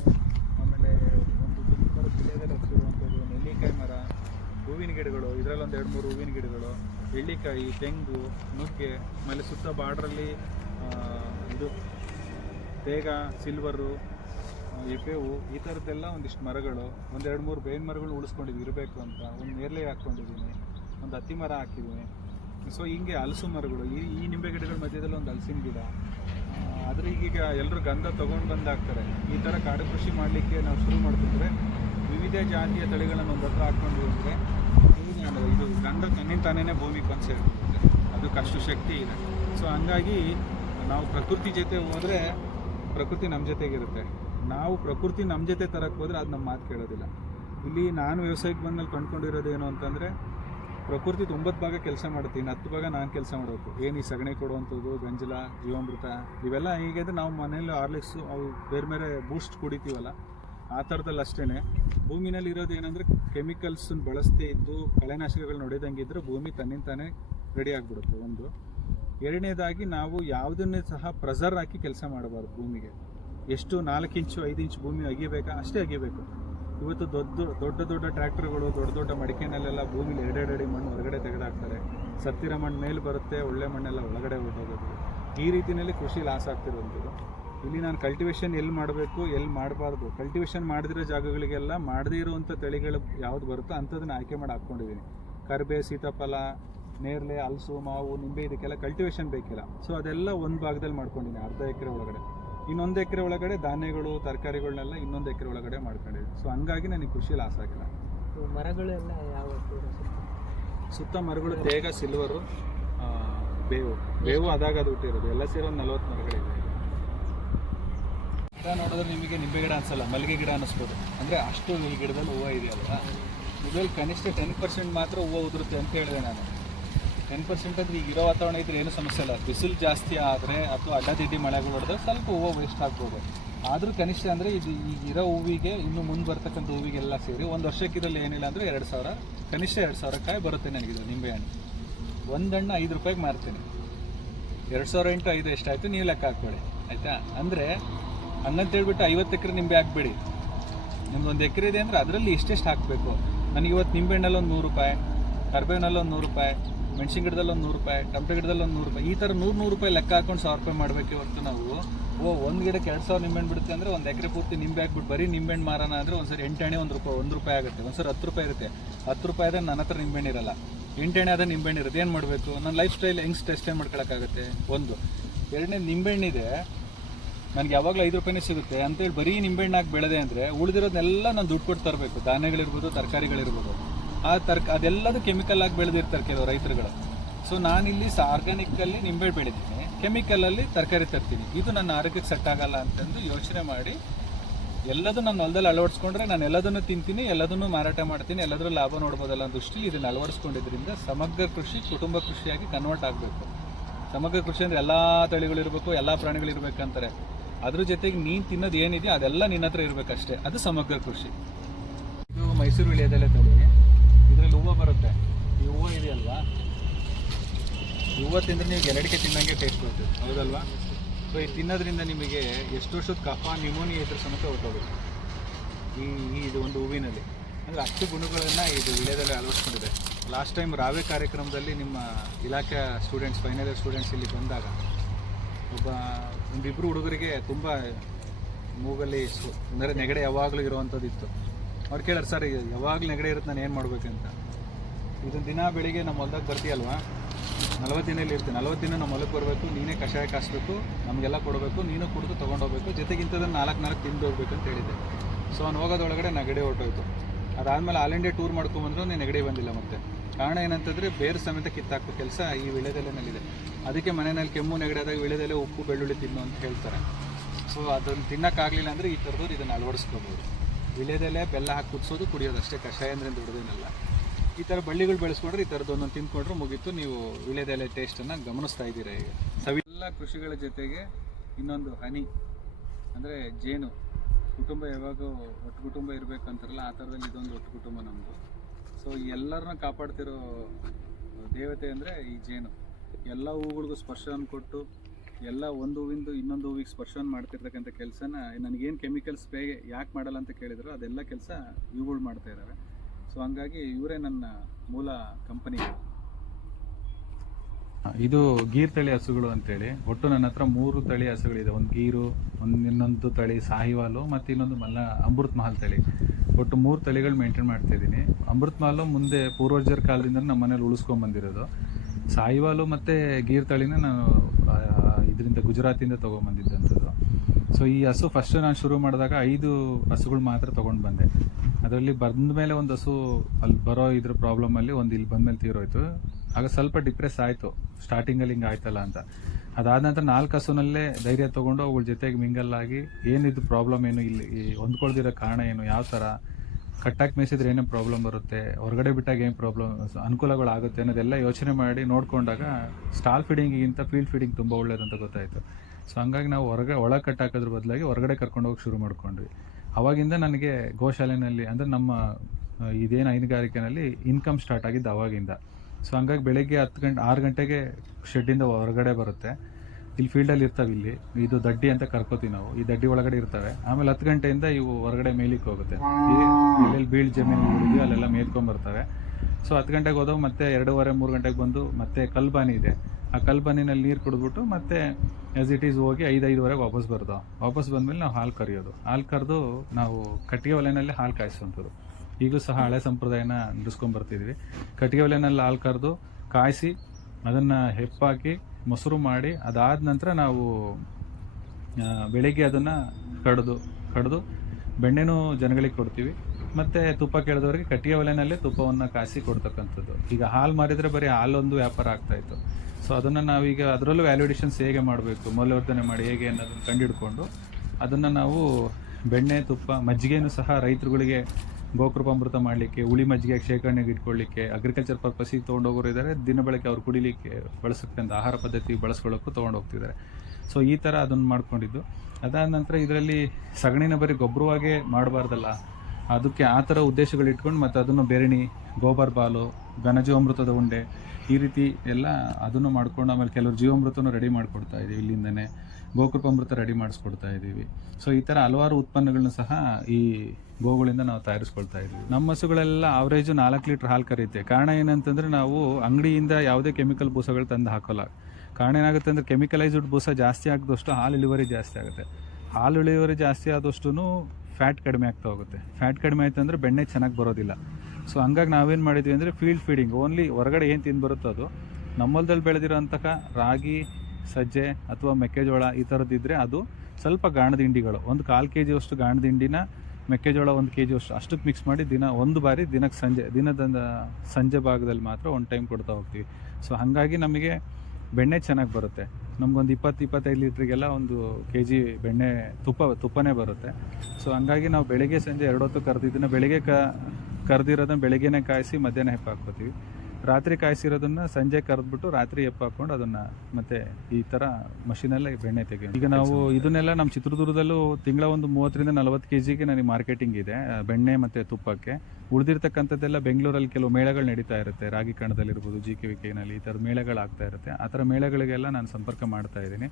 ಆಮೇಲೆ ಒಂದು ತುಂಬ ಮರ ಗಿಡದಲ್ಲಿ ಹಚ್ಚಿರುವಂಥದ್ದು ನೆಲ್ಲಿಕಾಯಿ ಮರ, ಹೂವಿನ ಗಿಡಗಳು, ಇದರಲ್ಲಿ ಒಂದು 2-3 ಹೂವಿನ ಗಿಡಗಳು, ಎಳ್ಳಿಕಾಯಿ, ತೆಂಗು, ನುಗ್ಗೆ, ಆಮೇಲೆ ಸುತ್ತ ಬಾರ್ಡ್ರಲ್ಲಿ ಇದು ತೇಗ, ಸಿಲ್ವರು, ಎಪ್ಪೆವು, ಈ ಥರದ್ದೆಲ್ಲ ಒಂದಿಷ್ಟು ಮರಗಳು, ಒಂದು 2-3 ಬೇವಿನ ಮರಗಳು ಉಳಿಸ್ಕೊಂಡಿದ್ವಿ ಇರಬೇಕು ಅಂತ. ಒಂದು ನೇರಳೆ ಹಾಕ್ಕೊಂಡಿದ್ದೀನಿ, ಒಂದು ಹತ್ತಿ ಮರ ಹಾಕಿದ್ದೀನಿ. ಸೊ ಹಿಂಗೆ ಹಲಸು ಮರಗಳು, ಈ ನಿಂಬೆ ಗಿಡಗಳ ಮಧ್ಯದಲ್ಲಿ ಒಂದು ಹಲಸಿನ ಗಿಡ. ಆದರೆ ಈಗೀಗ ಎಲ್ಲರೂ ಗಂಧ ತೊಗೊಂಡು ಬಂದು ಹಾಕ್ತಾರೆ. ಈ ಥರ ಕಾಡು ಕೃಷಿ ಮಾಡಲಿಕ್ಕೆ ನಾವು ಶುರು ಮಾಡ್ತಿದ್ರೆ, ವಿವಿಧ ಜಾತಿಯ ತಳಿಗಳನ್ನು ಒಂದು ಹತ್ರ ಹಾಕ್ಕೊಂಡ್ವಿ ಅಂದರೆ ಇದು ಗಂಧ ತನ್ನಿಂದ ತಾನೇ ಭೂಮಿಗೆ ಬಂದು ಸೇರಿರುತ್ತೆ. ಅದಕ್ಕೆ ಅಷ್ಟು ಶಕ್ತಿ ಇದೆ. ಸೊ ಹಂಗಾಗಿ ನಾವು ಪ್ರಕೃತಿ ಜೊತೆ ಹೋದರೆ ಪ್ರಕೃತಿ ನಮ್ಮ ಜೊತೆಗಿರುತ್ತೆ. ನಾವು ಪ್ರಕೃತಿ ನಮ್ಮ ಜೊತೆ ತರಕ್ಕೆ ಹೋದರೆ ಅದು ನಮ್ಮ ಮಾತು ಕೇಳೋದಿಲ್ಲ. ಇಲ್ಲಿ ನಾನು ವ್ಯವಸಾಯಕ್ಕೆ ಬಂದಮೇಲೆ ಕಂಡುಕೊಂಡಿರೋದೇನು ಅಂತಂದರೆ, ಪ್ರಕೃತಿ 9 ಭಾಗ ಕೆಲಸ ಮಾಡುತ್ತೆ, ಇನ್ನು 10 ಭಾಗ ನಾನು ಕೆಲಸ ಮಾಡಬೇಕು. ಏನು ಈ ಸಗಣಿ ಕೊಡುವಂಥದ್ದು, ಗಂಜಲ, ಜೀವಾಮೃತ, ಇವೆಲ್ಲ ಹೀಗಿದ್ರೆ ನಾವು ಮನೇಲಿ ಹಾರ್ಲಿಕ್ಸು ಅವು ಬೇರೆ ಬೇರೆ ಬೂಸ್ಟ್ ಕುಡಿತೀವಲ್ಲ, ಆ ಥರದಲ್ಲಿ ಅಷ್ಟೇ. ಭೂಮಿನಲ್ಲಿ ಇರೋದು ಏನಂದರೆ ಕೆಮಿಕಲ್ಸನ್ನು ಬಳಸದೇ ಇದ್ದು ಕಳೆನಾಶಕಗಳನ್ನ ಹೊಡೆದಂಗಿದ್ರೆ ಭೂಮಿ ತನ್ನಿಂದ ತಾನೇ ರೆಡಿ ಆಗಿಬಿಡುತ್ತೆ ಒಂದು. ಎರಡನೇದಾಗಿ ನಾವು ಯಾವುದನ್ನೇ ಸಹ ಪ್ರೆಸರ್ ಹಾಕಿ ಕೆಲಸ ಮಾಡಬಾರ್ದು. ಭೂಮಿಗೆ ಎಷ್ಟು 4 ಇಂಚು 5 ಇಂಚು ಭೂಮಿ ಅಗಿಬೇಕು, ಅಷ್ಟೇ ಅಗಿಬೇಕು. ಇವತ್ತು ದೊಡ್ಡ ಟ್ರ್ಯಾಕ್ಟರ್ಗಳು, ದೊಡ್ಡ ಮಡಿಕೆನಲ್ಲೆಲ್ಲ ಭೂಮಿಲಿ 2 ಅಡಿ ಮಣ್ಣು ಹೊರಗಡೆ ತೆಗೆದಾಕ್ತಾರೆ. ಸತ್ತಿರೋ ಮಣ್ಣು ಮೇಲೆ ಬರುತ್ತೆ, ಒಳ್ಳೆ ಮಣ್ಣೆಲ್ಲ ಒಳಗಡೆ ಹೊರಟೋಗೋದು. ಈ ರೀತಿಯಲ್ಲಿ ಕೃಷಿ ಲಾಸ್ ಆಗ್ತಿರೋದು. ಇಲ್ಲಿ ನಾನು ಕಲ್ಟಿವೇಷನ್ ಎಲ್ಲಿ ಮಾಡಬೇಕು, ಎಲ್ಲಿ ಮಾಡಬಾರ್ದು, ಕಲ್ಟಿವೇಷನ್ ಮಾಡದಿರೋ ಜಾಗಗಳಿಗೆಲ್ಲ ಮಾಡದೇ ಇರುವಂಥ ತಳಿಗಳು ಯಾವ್ದು ಬರುತ್ತೋ ಅಂಥದನ್ನ ಆಯ್ಕೆ ಮಾಡಿ ಹಾಕ್ಕೊಂಡಿದ್ದೀನಿ. ಕರಿಬೇ, ಸೀತಾಫಲ, ನೇರಳೆ, ಹಲಸು, ಮಾವು, ನಿಂಬೆ, ಇದಕ್ಕೆಲ್ಲ ಕಲ್ಟಿವೇಷನ್ ಬೇಕಿಲ್ಲ. ಸೊ ಅದೆಲ್ಲ ಒಂದು ಭಾಗದಲ್ಲಿ ಮಾಡ್ಕೊಂಡಿದ್ದೀನಿ, ಅರ್ಧ ಎಕರೆ ಒಳಗಡೆ. ಇನ್ನೊಂದು ಎಕರೆ ಒಳಗಡೆ ಧಾನ್ಯಗಳು, ತರಕಾರಿಗಳನ್ನೆಲ್ಲ ಇನ್ನೊಂದು ಎಕರೆ ಒಳಗಡೆ ಮಾಡ್ಕೊಂಡಿದ್ದೀನಿ. ಸೊ ಹಂಗಾಗಿ ನನಗೆ ಕೃಷಿ ಲಾಸ್ ಆಗಿಲ್ಲ. ಮರಗಳೆಲ್ಲ ಯಾವ ಸುತ್ತ ಮರಗಳು ತೇಗ, ಸಿಲ್ವರು, ಬೇವು ಅದಾಗ ಅದು ಹುಟ್ಟಿರೋದು, ಎಲ್ಲ ಸೇರಿ ಒಂದು 40 ಮರಗಳಿವೆ. ಗಿಡ ನೋಡಿದ್ರೆ ನಿಮಗೆ ನಿಂಬೆ ಗಿಡ ಅನ್ಸಲ್ಲ, ಮಲ್ಲಿಗೆ ಗಿಡ ಅನ್ನಿಸ್ಬೋದು. ಅಂದರೆ ಅಷ್ಟು ಈ ಗಿಡದಲ್ಲಿ ಹೂವು ಇದೆಯಲ್ವ. ಇದರಲ್ಲಿ ಕನಿಷ್ಠ 10% ಮಾತ್ರ ಹೂವು ಉದುರುತ್ತೆ ಅಂತ ಹೇಳಿದೆ ನಾನು. 10% ಅಂದರೆ ಈಗ ಇರೋ ವಾತಾವರಣ ಇದ್ರೆ ಏನು ಸಮಸ್ಯೆ ಇಲ್ಲ. ಬಿಸಿಲು ಜಾಸ್ತಿ ಆದರೆ ಅಥವಾ ಅಡ್ಡದಿಡ್ಡಿ ಮಳೆಗಳು ಹೊಡೆದ್ರೆ ಸ್ವಲ್ಪ ಹೂವು ವೇಸ್ಟ್ ಆಗ್ಬೋದು. ಆದರೂ ಕನಿಷ್ಠ ಅಂದರೆ ಇದು ಈಗ ಇರೋ ಹೂವಿಗೆ ಇನ್ನು ಮುಂದೆ ಬರ್ತಕ್ಕಂಥ ಹೂವಿಗೆಲ್ಲ ಸೇರಿ ಒಂದು ವರ್ಷಕ್ಕೆ ಇದರಲ್ಲಿ ಏನಿಲ್ಲ ಅಂದರೆ 2000, ಕನಿಷ್ಠ 2000 ಕಾಯಿ ಬರುತ್ತೆ ನನಗಿದು ನಿಂಬೆಹಣ್ಣು. ಒಂದು ಹಣ್ಣು 5 ರೂಪಾಯಿಗೆ ಮಾರ್ತೀನಿ. 2008 5 ಎಷ್ಟಾಯಿತು ನೀವು ಲೆಕ್ಕ ಹಾಕ್ಕೊಳ್ಳಿ ಆಯಿತಾ. ಅಂದರೆ ಹಂಗಂತೇಳ್ಬಿಟ್ಟು 50 ಎಕರೆ ನಿಂಬೆ ಹಾಕ್ಬೇಡಿ. ನಿಮ್ದು 1 ಎಕರೆ ಇದೆ ಅಂದರೆ ಅದರಲ್ಲಿ ಇಷ್ಟೆಷ್ಟು ಹಾಕಬೇಕು. ನನಗೆ ಇವತ್ತು ನಿಂಬೆಹಣ್ಣಲ್ಲಿ ಒಂದು 100 ರೂಪಾಯಿ, ಕರ್ಬೇವಿನಲ್ಲಿ ಒಂದು 100 ರೂಪಾಯಿ, ಮೆಣಸಿನ ಗಿಡದಲ್ಲಿ ಒಂದು 100 ರೂಪಾಯಿ, ಟೊಮೆಟೊ ಗಿಡದಲ್ಲಿ ಒಂದು 100 ರೂಪಾಯಿ, ಈ ಥರ 100 ರೂಪಾಯಿ ಲೆಕ್ಕ ಹಾಕೊಂಡು 1000 ರೂಪಾಯಿ ಮಾಡಬೇಕು ಹೊರತು ನಾವು ಒಂದು ಗಿಡಕ್ಕೆ 2000 ನಿಂಬೆಹಣ್ಣು ಬಿಡುತ್ತೆ ಅಂದರೆ 1 ಎಕರೆ ಪೂರ್ತಿ ನಿಂಬೆ ಹಾಕ್ಬಿಟ್ಟು ಬರೀ ನಿಂಬೆಹಣ್ಣು ಮಾರೋಣ ಅಂದರೆ ಒಂದ್ಸರಿ 8 ಎಣ್ಣೆ 1 ರೂಪಾಯಿ ಆಗುತ್ತೆ, ಒಂದ್ಸರಿ 10 ರೂಪಾಯಿ ಇರುತ್ತೆ. 10 ರೂಪಾಯಿ ಆದರೆ ನನ್ನ ಹತ್ರ ನಿಂಬೆಹಣ್ಣು ಇರಲ್ಲ, 8 ಎಣ್ಣೆ ಆದ ನಿಂಬೆಹಣ್ಣು ಇರುತ್ತೆ. ಏನು ಮಾಡಬೇಕು? ನನ್ನ ಲೈಫ್ ಸ್ಟೈಲ್ ಹೆಂಗೆ ಟೆಸ್ಟೇ ಮಾಡ್ಕೊಳಕ್ಕಾಗುತ್ತೆ? ಒಂದು. ಎರಡನೇ, ನಿಂಬೆಹಣ್ಣಿದೆ ನನಗೆ ಯಾವಾಗಲೂ 5 ರೂಪಾಯಿನೇ ಸಿಗುತ್ತೆ ಅಂತೇಳಿ ಬರೀ ನಿಂಬೆಹಣ್ಣಾಗಿ ಬೆಳೆದೆ ಅಂದರೆ ಉಳಿದಿರೋದನ್ನೆಲ್ಲ ನಾನು ದುಡ್ಡು ಕೊಟ್ಟು ತರಬೇಕು. ಧಾನ್ಯಗಳಿರ್ಬೋದು, ತರಕಾರಿಗಳಿರ್ಬೋದು, ಅದೆಲ್ಲದು ಕೆಮಿಕಲ್ ಆಗಿ ಬೆಳೆದಿರ್ತಾರೆ ಕೆಲವು ರೈತರುಗಳು. ಸೊ ನಾನಿಲ್ಲಿ ಆರ್ಗ್ಯಾನಿಕ್ಕಲ್ಲಿ ನಿಂಬೆ ಬೆಳಿತೀನಿ, ಕೆಮಿಕಲಲ್ಲಿ ತರಕಾರಿ ತರ್ತೀನಿ. ಇದು ನನ್ನ ಆರೋಗ್ಯಕ್ಕೆ ಸೆಟ್ ಆಗಲ್ಲ ಅಂತಂದು ಯೋಚನೆ ಮಾಡಿ ಎಲ್ಲದೂ ನನ್ನ ಹೊಲದಲ್ಲಿ ಅಳವಡಿಸ್ಕೊಂಡ್ರೆ ನಾನು ಎಲ್ಲದನ್ನು ತಿಂತೀನಿ, ಎಲ್ಲದನ್ನು ಮಾರಾಟ ಮಾಡ್ತೀನಿ, ಎಲ್ಲದರ ಲಾಭ ನೋಡ್ಬೋದಲ್ಲ ಅನ್ನೋ ದೃಷ್ಟಿಲಿ ಇದನ್ನು ಅಳವಡಿಸ್ಕೊಂಡಿದ್ರಿಂದ ಸಮಗ್ರ ಕೃಷಿ ಕುಟುಂಬ ಕೃಷಿಯಾಗಿ ಕನ್ವರ್ಟ್ ಆಗಬೇಕು. ಸಮಗ್ರ ಕೃಷಿ ಅಂದರೆ ಎಲ್ಲ ತಳಿಗಳಿರಬೇಕು, ಎಲ್ಲ ಪ್ರಾಣಿಗಳಿರ್ಬೇಕಂತಾರೆ. ಅದ್ರ ಜೊತೆಗೆ ನೀನು ತಿನ್ನೋದು ಏನಿದೆಯೋ ಅದೆಲ್ಲ ನಿನ್ನ ಹತ್ರ ಇರಬೇಕಷ್ಟೇ, ಅದು ಸಮಗ್ರ ಕೃಷಿ. ಇದು ಮೈಸೂರು ವಿಳ್ಯದೆಲೆ ತಳಿ. ಇದರಲ್ಲಿ ಹೂವು ಬರುತ್ತೆ. ಈ ಹೂವು ಇದೆಯಲ್ವಾ, ಈ ಹೂವು ತಿಂದರೆ ನೀವು ಗೆಲಡಿಕೆ ತಿನ್ನಂಗೆ ಟೇಸ್ಟ್ ಬರ್ತದೆ, ಹೌದಲ್ವಾ? ಸೊ ಇದು ತಿನ್ನೋದ್ರಿಂದ ನಿಮಗೆ ಎಷ್ಟು ವರ್ಷದ ಕಫ, ನ್ಯೂಮೋನಿಯಾ ಇದ್ರ ಸಮೇತ ಹೊರಟೋಗುತ್ತೆ ಇದು ಒಂದು ಹೂವಿನಲ್ಲಿ. ಅಂದರೆ ಅಷ್ಟು ಗುಣಗಳನ್ನು ಇದು ವಿಳ್ಯದೆಲೆ ಅಳವಡಿಸ್ಕೊಂಡಿದೆ. ಲಾಸ್ಟ್ ಟೈಮ್ ರಾವೆ ಕಾರ್ಯಕ್ರಮದಲ್ಲಿ ನಿಮ್ಮ ಇಲಾಖೆ ಸ್ಟೂಡೆಂಟ್ಸ್, ಫೈನಲ್ ಇಯರ್ ಸ್ಟೂಡೆಂಟ್ಸ್ ಇಲ್ಲಿ ಬಂದಾಗ ಒಂದಿಬ್ಬರು ಹುಡುಗರಿಗೆ ತುಂಬ ಮೂಗಲ್ಲಿ ಅಂದರೆ ನೆಗಡೆ ಯಾವಾಗಲೂ ಇರುವಂಥದ್ದು ಇತ್ತು. ಅವ್ರು ಕೇಳಾರೆ, ಸರ್ ಯಾವಾಗಲೂ ನೆಗಡೆ ಇರುತ್ತೆ, ನಾನು ಏನು ಮಾಡಬೇಕಂತ. ಇದೊಂದು ದಿನ ಬೆಳಿಗ್ಗೆ ನಮ್ಮ ಹೊಲ್ದಾಗ ಬರ್ತೀಯಲ್ವಾ, 40 ದಿನ ಇಲ್ಲಿ ಇರ್ತೀನಿ, 40 ದಿನ ನಮ್ಮ ಹೊಲಕ್ಕೆ ಬರಬೇಕು, ನೀನೇ ಕಷಾಯ ಕಾಸಬೇಕು, ನಮಗೆಲ್ಲ ಕೊಡಬೇಕು, ನೀನು ಕುಡಿದು ತೊಗೊಂಡೋಗ್ಬೇಕು, ಜೊತೆಗೆ ಇಂಥದ್ದನ್ನು 4 ತಿಂದು ಹೋಗ್ಬೇಕು ಅಂತ ಹೇಳಿದ್ದೆ. ಸೊ ಅವ್ನು ಹೋಗೋದೊಳಗಡೆ ನೆಗಡಿ ಹೊರಟೋಯ್ತು. ಅದಾದಮೇಲೆ ಆಲ್ ಇಂಡಿಯಾ ಟೂರ್ ಮಾಡ್ಕೊಂಬಂದ್ರು ನೀನು ನೆಗಡಿ ಬಂದಿಲ್ಲ. ಮತ್ತೆ ಕಾರಣ ಏನಂತಂದರೆ ಬೇರೆ ಸಮೇತ ಕಿತ್ತಾಕೋ ಕೆಲಸ ಈ ವಿಳ್ಯದೆಲೆನಲ್ಲಿದೆ. ಅದಕ್ಕೆ ಮನೆಯಲ್ಲಿ ಕೆಮ್ಮು ನೆಗಡಿ ಆದಾಗ ವಿಳ್ಯದೆಲೆ, ಉಪ್ಪು, ಬೆಳ್ಳುಳ್ಳಿ ತಿನ್ನು ಅಂತ ಹೇಳ್ತಾರೆ. ಸೊ ಅದನ್ನು ತಿನ್ನೋಕ್ಕಾಗಲಿಲ್ಲ ಅಂದರೆ ಈ ಥರದವ್ರು ಇದನ್ನು ಅಳವಡಿಸ್ಕೋಬೋದು. ವಿಳ್ಯದೆಲೆ ಬೆಲ್ಲ ಹಾಕಿ ಕುದಿಸೋದು, ಕುಡಿಯೋದು ಅಷ್ಟೇ, ಕಷಾಯ ಅಂದರೆ ದೊಡ್ಡದೇನಲ್ಲ. ಈ ಥರ ಬಳ್ಳಿಗಳು ಬೆಳೆಸ್ಕೊಂಡ್ರೆ ಈ ಥರದ್ದು ಒಂದೊಂದು ತಿಂದ್ಕೊಂಡ್ರೆ ಮುಗೀತು. ನೀವು ವಿಳ್ಯದೆಲೆ ಟೇಸ್ಟನ್ನು ಗಮನಿಸ್ತಾ ಇದ್ದೀರಾ ಈಗ. ಎಲ್ಲ ಕೃಷಿಗಳ ಜೊತೆಗೆ ಇನ್ನೊಂದು ಹನಿ ಅಂದರೆ ಜೇನು ಕುಟುಂಬ. ಯಾವಾಗ ಒಟ್ಟು ಕುಟುಂಬ ಇರಬೇಕು ಅಂತಾರಲ್ಲ, ಆ ಥರದಲ್ಲಿ ಇದೊಂದು ಒಟ್ಟು ಕುಟುಂಬ ನಮ್ಮದು. ಸೊ ಎಲ್ಲರನ್ನ ಕಾಪಾಡ್ತಿರೋ ದೇವತೆ ಅಂದರೆ ಈ ಜೇನು. ಎಲ್ಲ ಹೂಗಳಿಗೂ ಸ್ಪರ್ಶವನ್ನು ಕೊಟ್ಟು ಎಲ್ಲ ಒಂದು ಹೂವಿಂದು ಇನ್ನೊಂದು ಹೂವಿಗೆ ಸ್ಪರ್ಶವನ್ನು ಮಾಡ್ತಿರ್ತಕ್ಕಂಥ ಕೆಲಸನ ನನಗೇನು ಕೆಮಿಕಲ್ ಸ್ಪ್ರೇ ಯಾಕೆ ಮಾಡಲ್ಲ ಅಂತ ಕೇಳಿದ್ರು, ಅದೆಲ್ಲ ಕೆಲಸ ಇವುಗಳು ಮಾಡ್ತಾ ಇದ್ದಾವೆ. ಸೊ ಹಂಗಾಗಿ ಇವರೇ ನನ್ನ ಮೂಲ ಕಂಪನಿ. ಇದು ಗೀರ್ ತಳಿ ಹಸುಗಳು ಅಂತೇಳಿ. ಒಟ್ಟು ನನ್ನ ಹತ್ರ 3 ತಳಿ ಹಸುಗಳಿದೆ. ಒಂದು ಗೀರು, ಇನ್ನೊಂದು ತಳಿ ಸಾಹಿವಾಲು, ಮತ್ತು ಇನ್ನೊಂದು ಅಮೃತ್ ಮಹಲ್ ತಳಿ. ಒಟ್ಟು 3 ತಳಿಗಳು ಮೇಂಟೈನ್ ಮಾಡ್ತಾ ಇದ್ದೀನಿ. ಅಮೃತ್ ಮಹಲು ಮುಂದೆ ಪೂರ್ವಜರ ಕಾಲದಿಂದ ನಮ್ಮ ಮನೇಲಿ ಉಳಿಸ್ಕೊಂಬಂದಿರೋದು. ಸಾಹಿವಾಲು ಮತ್ತು ಗೀರ್ ತಳಿನ ನಾನು ಇದರಿಂದ ಗುಜರಾತಿಂದ ತೊಗೊಂಬಂದಿದ್ದಂಥದ್ದು. ಸೊ ಈ ಹಸು ಫಸ್ಟ್ ನಾನು ಶುರು ಮಾಡಿದಾಗ 5 ಹಸುಗಳು ಮಾತ್ರ ತೊಗೊಂಡು ಬಂದೆ. ಅದರಲ್ಲಿ ಬಂದ ಮೇಲೆ ಒಂದು ಹಸು ಅಲ್ಲಿ ಬರೋ ಇದ್ರ ಪ್ರಾಬ್ಲಮಲ್ಲಿ ಒಂದು ಇಲ್ಲಿ ಬಂದಮೇಲೆ ತೀರೋಯ್ತು. ಆಗ ಸ್ವಲ್ಪ ಡಿಪ್ರೆಸ್ ಆಯಿತು, ಸ್ಟಾರ್ಟಿಂಗಲ್ಲಿ ಹಿಂಗೆ ಆಯ್ತಲ್ಲ ಅಂತ. ಅದಾದ ನಂತರ 4 ಹಸುನಲ್ಲೇ ಧೈರ್ಯ ತೊಗೊಂಡು ಅವುಗಳ ಜೊತೆಗೆ ಮಿಂಗಲ್ಲಾಗಿ ಏನಿದು ಪ್ರಾಬ್ಲಮ್ ಏನು, ಇಲ್ಲಿ ಹೊಂದ್ಕೊಳ್ದಿರೋ ಕಾರಣ ಏನು, ಯಾವ ಥರ ಕಟ್ಟಾಕಿ ಮೇಯಿಸಿದ್ರೆ ಏನೇನು ಪ್ರಾಬ್ಲಮ್ ಬರುತ್ತೆ, ಹೊರಗಡೆ ಬಿಟ್ಟಾಗ ಏನು ಪ್ರಾಬ್ಲಮ್ ಅನುಕೂಲಗಳಾಗುತ್ತೆ ಅನ್ನೋದೆಲ್ಲ ಯೋಚನೆ ಮಾಡಿ ನೋಡಿಕೊಂಡಾಗ ಸ್ಟಾಲ್ ಫೀಡಿಂಗಿಗಿಂತ ಫೀಲ್ಡ್ ಫೀಡಿಂಗ್ ತುಂಬ ಒಳ್ಳೇದಂತ ಗೊತ್ತಾಯಿತು. ಸೊ ಹಂಗಾಗಿ ನಾವು ಒಳಗೆ ಕಟ್ಟಾಕೋದ್ರ ಬದಲಾಗಿ ಹೊರಗಡೆ ಕರ್ಕೊಂಡು ಹೋಗಿ ಶುರು ಮಾಡ್ಕೊಂಡ್ವಿ. ಅವಾಗಿಂದ ನನಗೆ ಗೋಶಾಲೆಯಲ್ಲಿ ಅಂದರೆ ನಮ್ಮ ಇದೇನು ಹೈನುಗಾರಿಕೆಯಲ್ಲಿ ಇನ್ಕಮ್ ಸ್ಟಾರ್ಟ್ ಆಗಿದ್ದು ಅವಾಗಿಂದ. ಸೊ ಹಂಗಾಗಿ ಬೆಳಗ್ಗೆ 6 ಗಂಟೆಗೆ ಶೆಡ್ಡಿಂದ ಹೊರಗಡೆ ಬರುತ್ತೆ. ಇಲ್ಲಿ ಫೀಲ್ಡಲ್ಲಿ ಇರ್ತವೆ, ಇದು ದಡ್ಡಿ ಅಂತ ಕರ್ಕೋತೀವಿ ನಾವು. ಈ ದಡ್ಡಿ ಒಳಗಡೆ ಇರ್ತವೆ. ಆಮೇಲೆ 10 ಗಂಟೆಯಿಂದ ಇವು ಹೊರಗಡೆ ಮೇಲಿಕ್ಕೆ ಹೋಗುತ್ತೆ. ಎಲ್ಲೆಲ್ಲಿ ಬೀಳ್ ಜಮೀನು ಇದೆಯೋ ಅಲ್ಲೆಲ್ಲ ಮೇಲ್ಕೊಂಬರ್ತವೆ. ಸೊ 10 ಗಂಟೆಗೆ ಹೋದವು ಮತ್ತೆ 2:30-3 ಗಂಟೆಗೆ ಬಂದು ಮತ್ತೆ ಕಲ್ಬಾನಿ ಇದೆ. ಆ ಕಲ್ಬಾನಿನಲ್ಲಿ ನೀರು ಕುಡಿದ್ಬಿಟ್ಟು ಮತ್ತೆ ಆ್ಯಸ್ ಇಟ್ ಈಸ್ ಹೋಗಿ 5-5:30 ವಾಪಸ್ ಬರ್ತಾವೆ. ವಾಪಸ್ ಬಂದಮೇಲೆ ನಾವು ಹಾಲು ಕರೆಯೋದು. ಹಾಲು ಕರೆದು ನಾವು ಕಟ್ಟಿಗೆ ಒಲೆಯಲ್ಲಿ ಹಾಲು ಕಾಯಿಸುವಂಥದ್ದು. ಈಗಲೂ ಸಹ ಹಳೆ ಸಂಪ್ರದಾಯನ ನಡೆಸ್ಕೊಂಬರ್ತಿದ್ವಿ. ಕಟ್ಟಿಗೆ ಒಲೆಯಲ್ಲಿ ಹಾಲು ಕರೆದು ಕಾಯಿಸಿ ಅದನ್ನು ಹೆಪ್ಪಾಕಿ ಮೊಸರು ಮಾಡಿ, ಅದಾದ ನಂತರ ನಾವು ಬೆಳಿಗ್ಗೆ ಅದನ್ನು ಕಡಿದು ಬೆಣ್ಣೆನೂ ಜನಗಳಿಗೆ ಕೊಡ್ತೀವಿ. ಮತ್ತು ತುಪ್ಪ ಕೇಳಿದವರಿಗೆ ಕಟ್ಟಿಗೆ ಒಲೆಯಲ್ಲೇ ತುಪ್ಪವನ್ನು ಕಾಯಿಸಿ ಕೊಡ್ತಕ್ಕಂಥದ್ದು. ಈಗ ಹಾಲು ಮಾರಿದರೆ ಬರೀ ಹಾಲೊಂದು ವ್ಯಾಪಾರ ಆಗ್ತಾಯಿತ್ತು. ಸೊ ಅದನ್ನು ನಾವೀಗ ಅದರಲ್ಲೂ ವ್ಯಾಲ್ಯೂಡೇಷನ್ಸ್ ಹೇಗೆ ಮಾಡಬೇಕು, ಮೌಲ್ಯವರ್ಧನೆ ಮಾಡಿ ಹೇಗೆ ಅನ್ನೋದನ್ನು ಕಂಡುಹಿಡ್ಕೊಂಡು ಅದನ್ನು ನಾವು ಬೆಣ್ಣೆ, ತುಪ್ಪ, ಮಜ್ಜಿಗೆನೂ ಸಹ ರೈತರುಗಳಿಗೆ ಗೋಕೃಪಾಮೃತ ಮಾಡಲಿಕ್ಕೆ, ಹುಳಿ ಮಜ್ಜಿಗೆ ಶೇಖರಣೆಗೆ ಇಟ್ಕೊಳ್ಳಿಕ್ಕೆ, ಅಗ್ರಿಕಲ್ಚರ್ ಪರ್ಪಸಿಗೆ ತೊಗೊಂಡೋಗೋರು ಇದ್ದಾರೆ. ದಿನ ಬಳಕೆ ಅವ್ರು ಕುಡಿಲಿಕ್ಕೆ ಬಳಸಕ್ಕಂಥ ಆಹಾರ ಪದ್ಧತಿ ಬಳಸ್ಕೊಳ್ಳೋಕ್ಕೂ ತೊಗೊಂಡೋಗ್ತಿದ್ದಾರೆ. ಸೊ ಈ ಥರ ಅದನ್ನು ಮಾಡ್ಕೊಂಡಿದ್ದು. ಅದಾದ ನಂತರ ಇದರಲ್ಲಿ ಸಗಣಿನ ಬರೀ ಗೊಬ್ಬರವಾಗೇ ಮಾಡಬಾರ್ದಲ್ಲ, ಅದಕ್ಕೆ ಆ ಥರ ಉದ್ದೇಶಗಳು ಇಟ್ಕೊಂಡು ಮತ್ತು ಅದನ್ನು ಬೆರಣಿ, ಗೋಬರ್ ಬಾಲು, ಘನಜೀವಾಮೃತದ ಉಂಡೆ ಈ ರೀತಿ ಎಲ್ಲ ಅದನ್ನು ಮಾಡ್ಕೊಂಡು ಆಮೇಲೆ ಕೆಲವರು ಜೀವಾಮೃತನೂ ರೆಡಿ ಮಾಡಿಕೊಡ್ತಾ ಇದ್ದೀವಿ ಇಲ್ಲಿಂದನೇ, ಗೋಕೃಪಾಮೃತ ರೆಡಿ ಮಾಡಿಸ್ಕೊಡ್ತಾ ಇದ್ದೀವಿ. ಸೊ ಈ ಥರ ಹಲವಾರು ಉತ್ಪನ್ನಗಳನ್ನ ಸಹ ಈ ಗೋಗಳಿಂದ ನಾವು ತಯಾರಿಸ್ಕೊಳ್ತಾ ಇದ್ದೀವಿ. ನಮ್ಮ ಹಸುಗಳೆಲ್ಲ ಆವ್ರೇಜು 4 ಲೀಟ್ರ್ ಹಾಲು ಕರೆಯುತ್ತೆ. ಕಾರಣ ಏನಂತಂದರೆ ನಾವು ಅಂಗಡಿಯಿಂದ ಯಾವುದೇ ಕೆಮಿಕಲ್ ಬೂಸಗಳು ತಂದು ಹಾಕೋಲ್ಲ. ಕಾರಣ ಏನಾಗುತ್ತೆ ಅಂದರೆ ಕೆಮಿಕಲೈಸ್ಡ್ ಬೂಸ ಜಾಸ್ತಿ ಆಗಿದಷ್ಟು ಹಾಲು ಇಳುವರಿ ಜಾಸ್ತಿ ಆಗುತ್ತೆ. ಹಾಲು ಇಳುವರಿ ಜಾಸ್ತಿ ಆದಷ್ಟು ಫ್ಯಾಟ್ ಕಡಿಮೆ ಆಗ್ತಾ ಹೋಗುತ್ತೆ. ಫ್ಯಾಟ್ ಕಡಿಮೆ ಆಯಿತು ಅಂದರೆ ಬೆಣ್ಣೆ ಚೆನ್ನಾಗಿ ಬರೋದಿಲ್ಲ. ಸೊ ಹಂಗಾಗಿ ನಾವೇನು ಮಾಡಿದ್ವಿ ಅಂದರೆ ಫೀಲ್ಡ್ ಫೀಡಿಂಗ್, ಓನ್ಲಿ ಹೊರಗಡೆ ಏನು ತಿಂದು ಬರುತ್ತೋ ಅದು ನಮ್ಮಲ್ದಲ್ಲಿ ಬೆಳೆದಿರೋಂತಹ ರಾಗಿ, ಸಜ್ಜೆ ಅಥವಾ ಮೆಕ್ಕೆಜೋಳ ಈ ಥರದ್ದಿದ್ದರೆ ಅದು ಸ್ವಲ್ಪ ಗಾಣದ ಹಿಂಡಿಗಳು, ಒಂದು 1/4 kg ಅಷ್ಟು ಗಾಣದ ಹಿಂಡಿನ, ಮೆಕ್ಕೆಜೋಳ 1 kg ಅಷ್ಟಕ್ಕೆ ಮಿಕ್ಸ್ ಮಾಡಿ ಒಂದು ಬಾರಿ ದಿನಕ್ಕೆ ಸಂಜೆ ಭಾಗದಲ್ಲಿ ಮಾತ್ರ ಒಂದು ಟೈಮ್ ಕೊಡ್ತಾ ಹೋಗ್ತೀವಿ. ಸೊ ಹಾಗಾಗಿ ನಮಗೆ ಬೆಣ್ಣೆ ಚೆನ್ನಾಗಿ ಬರುತ್ತೆ. ನಮಗೊಂದು 20-25 ಲೀಟ್ರಿಗೆಲ್ಲ 1 kg ಬೆಣ್ಣೆ ತುಪ್ಪನೇ ಬರುತ್ತೆ. ಸೊ ಹಂಗಾಗಿ ನಾವು ಬೆಳಗ್ಗೆ ಸಂಜೆ 2 ಹೊತ್ತು ಕರೆದಿದ್ದನ್ನು ಬೆಳಗ್ಗೆ ಕರೆದಿರೋದನ್ನ ಬೆಳಗ್ಗೆನೇ ಕಾಯಿಸಿ ಮಧ್ಯಾಹ್ನ ಹೆಪ್ಪು ಹಾಕ್ಕೋತೀವಿ. ರಾತ್ರಿ ಕಾಯಿಸಿರೋದನ್ನು ಸಂಜೆ ಕರೆದ್ಬಿಟ್ಟು ರಾತ್ರಿ ಹೆಪ್ಪು ಹಾಕ್ಕೊಂಡು ಅದನ್ನು ಮತ್ತೆ ಈ ಥರ ಮಷೀನಲ್ಲೇ ಬೆಣ್ಣೆ ತೆಗೆಯೋದು. ಈಗ ನಾವು ಇದನ್ನೆಲ್ಲ ನಮ್ಮ ಚಿತ್ರದುರ್ಗದಲ್ಲೂ ತಿಂಗಳ ಒಂದು 30-40 kgಗೆ ನನಗೆ ಮಾರ್ಕೆಟಿಂಗ್ ಇದೆ ಬೆಣ್ಣೆ ಮತ್ತು ತುಪ್ಪಕ್ಕೆ. ಉಳಿದಿರ್ತಕ್ಕಂಥದ್ದೆಲ್ಲ ಬೆಂಗಳೂರಲ್ಲಿ ಕೆಲವು ಮೇಳಗಳು ನಡೀತಾ ಇರುತ್ತೆ, ರಾಗಿ ಕಣದಲ್ಲಿರ್ಬೋದು, GKVKನಲ್ಲಿ ಈ ಥರದ ಮೇಳಗಳಾಗ್ತಾ ಇರುತ್ತೆ. ಆ ಥರ ಮೇಳಗಳಿಗೆಲ್ಲ ನಾನು ಸಂಪರ್ಕ ಮಾಡ್ತಾ ಇದ್ದೀನಿ.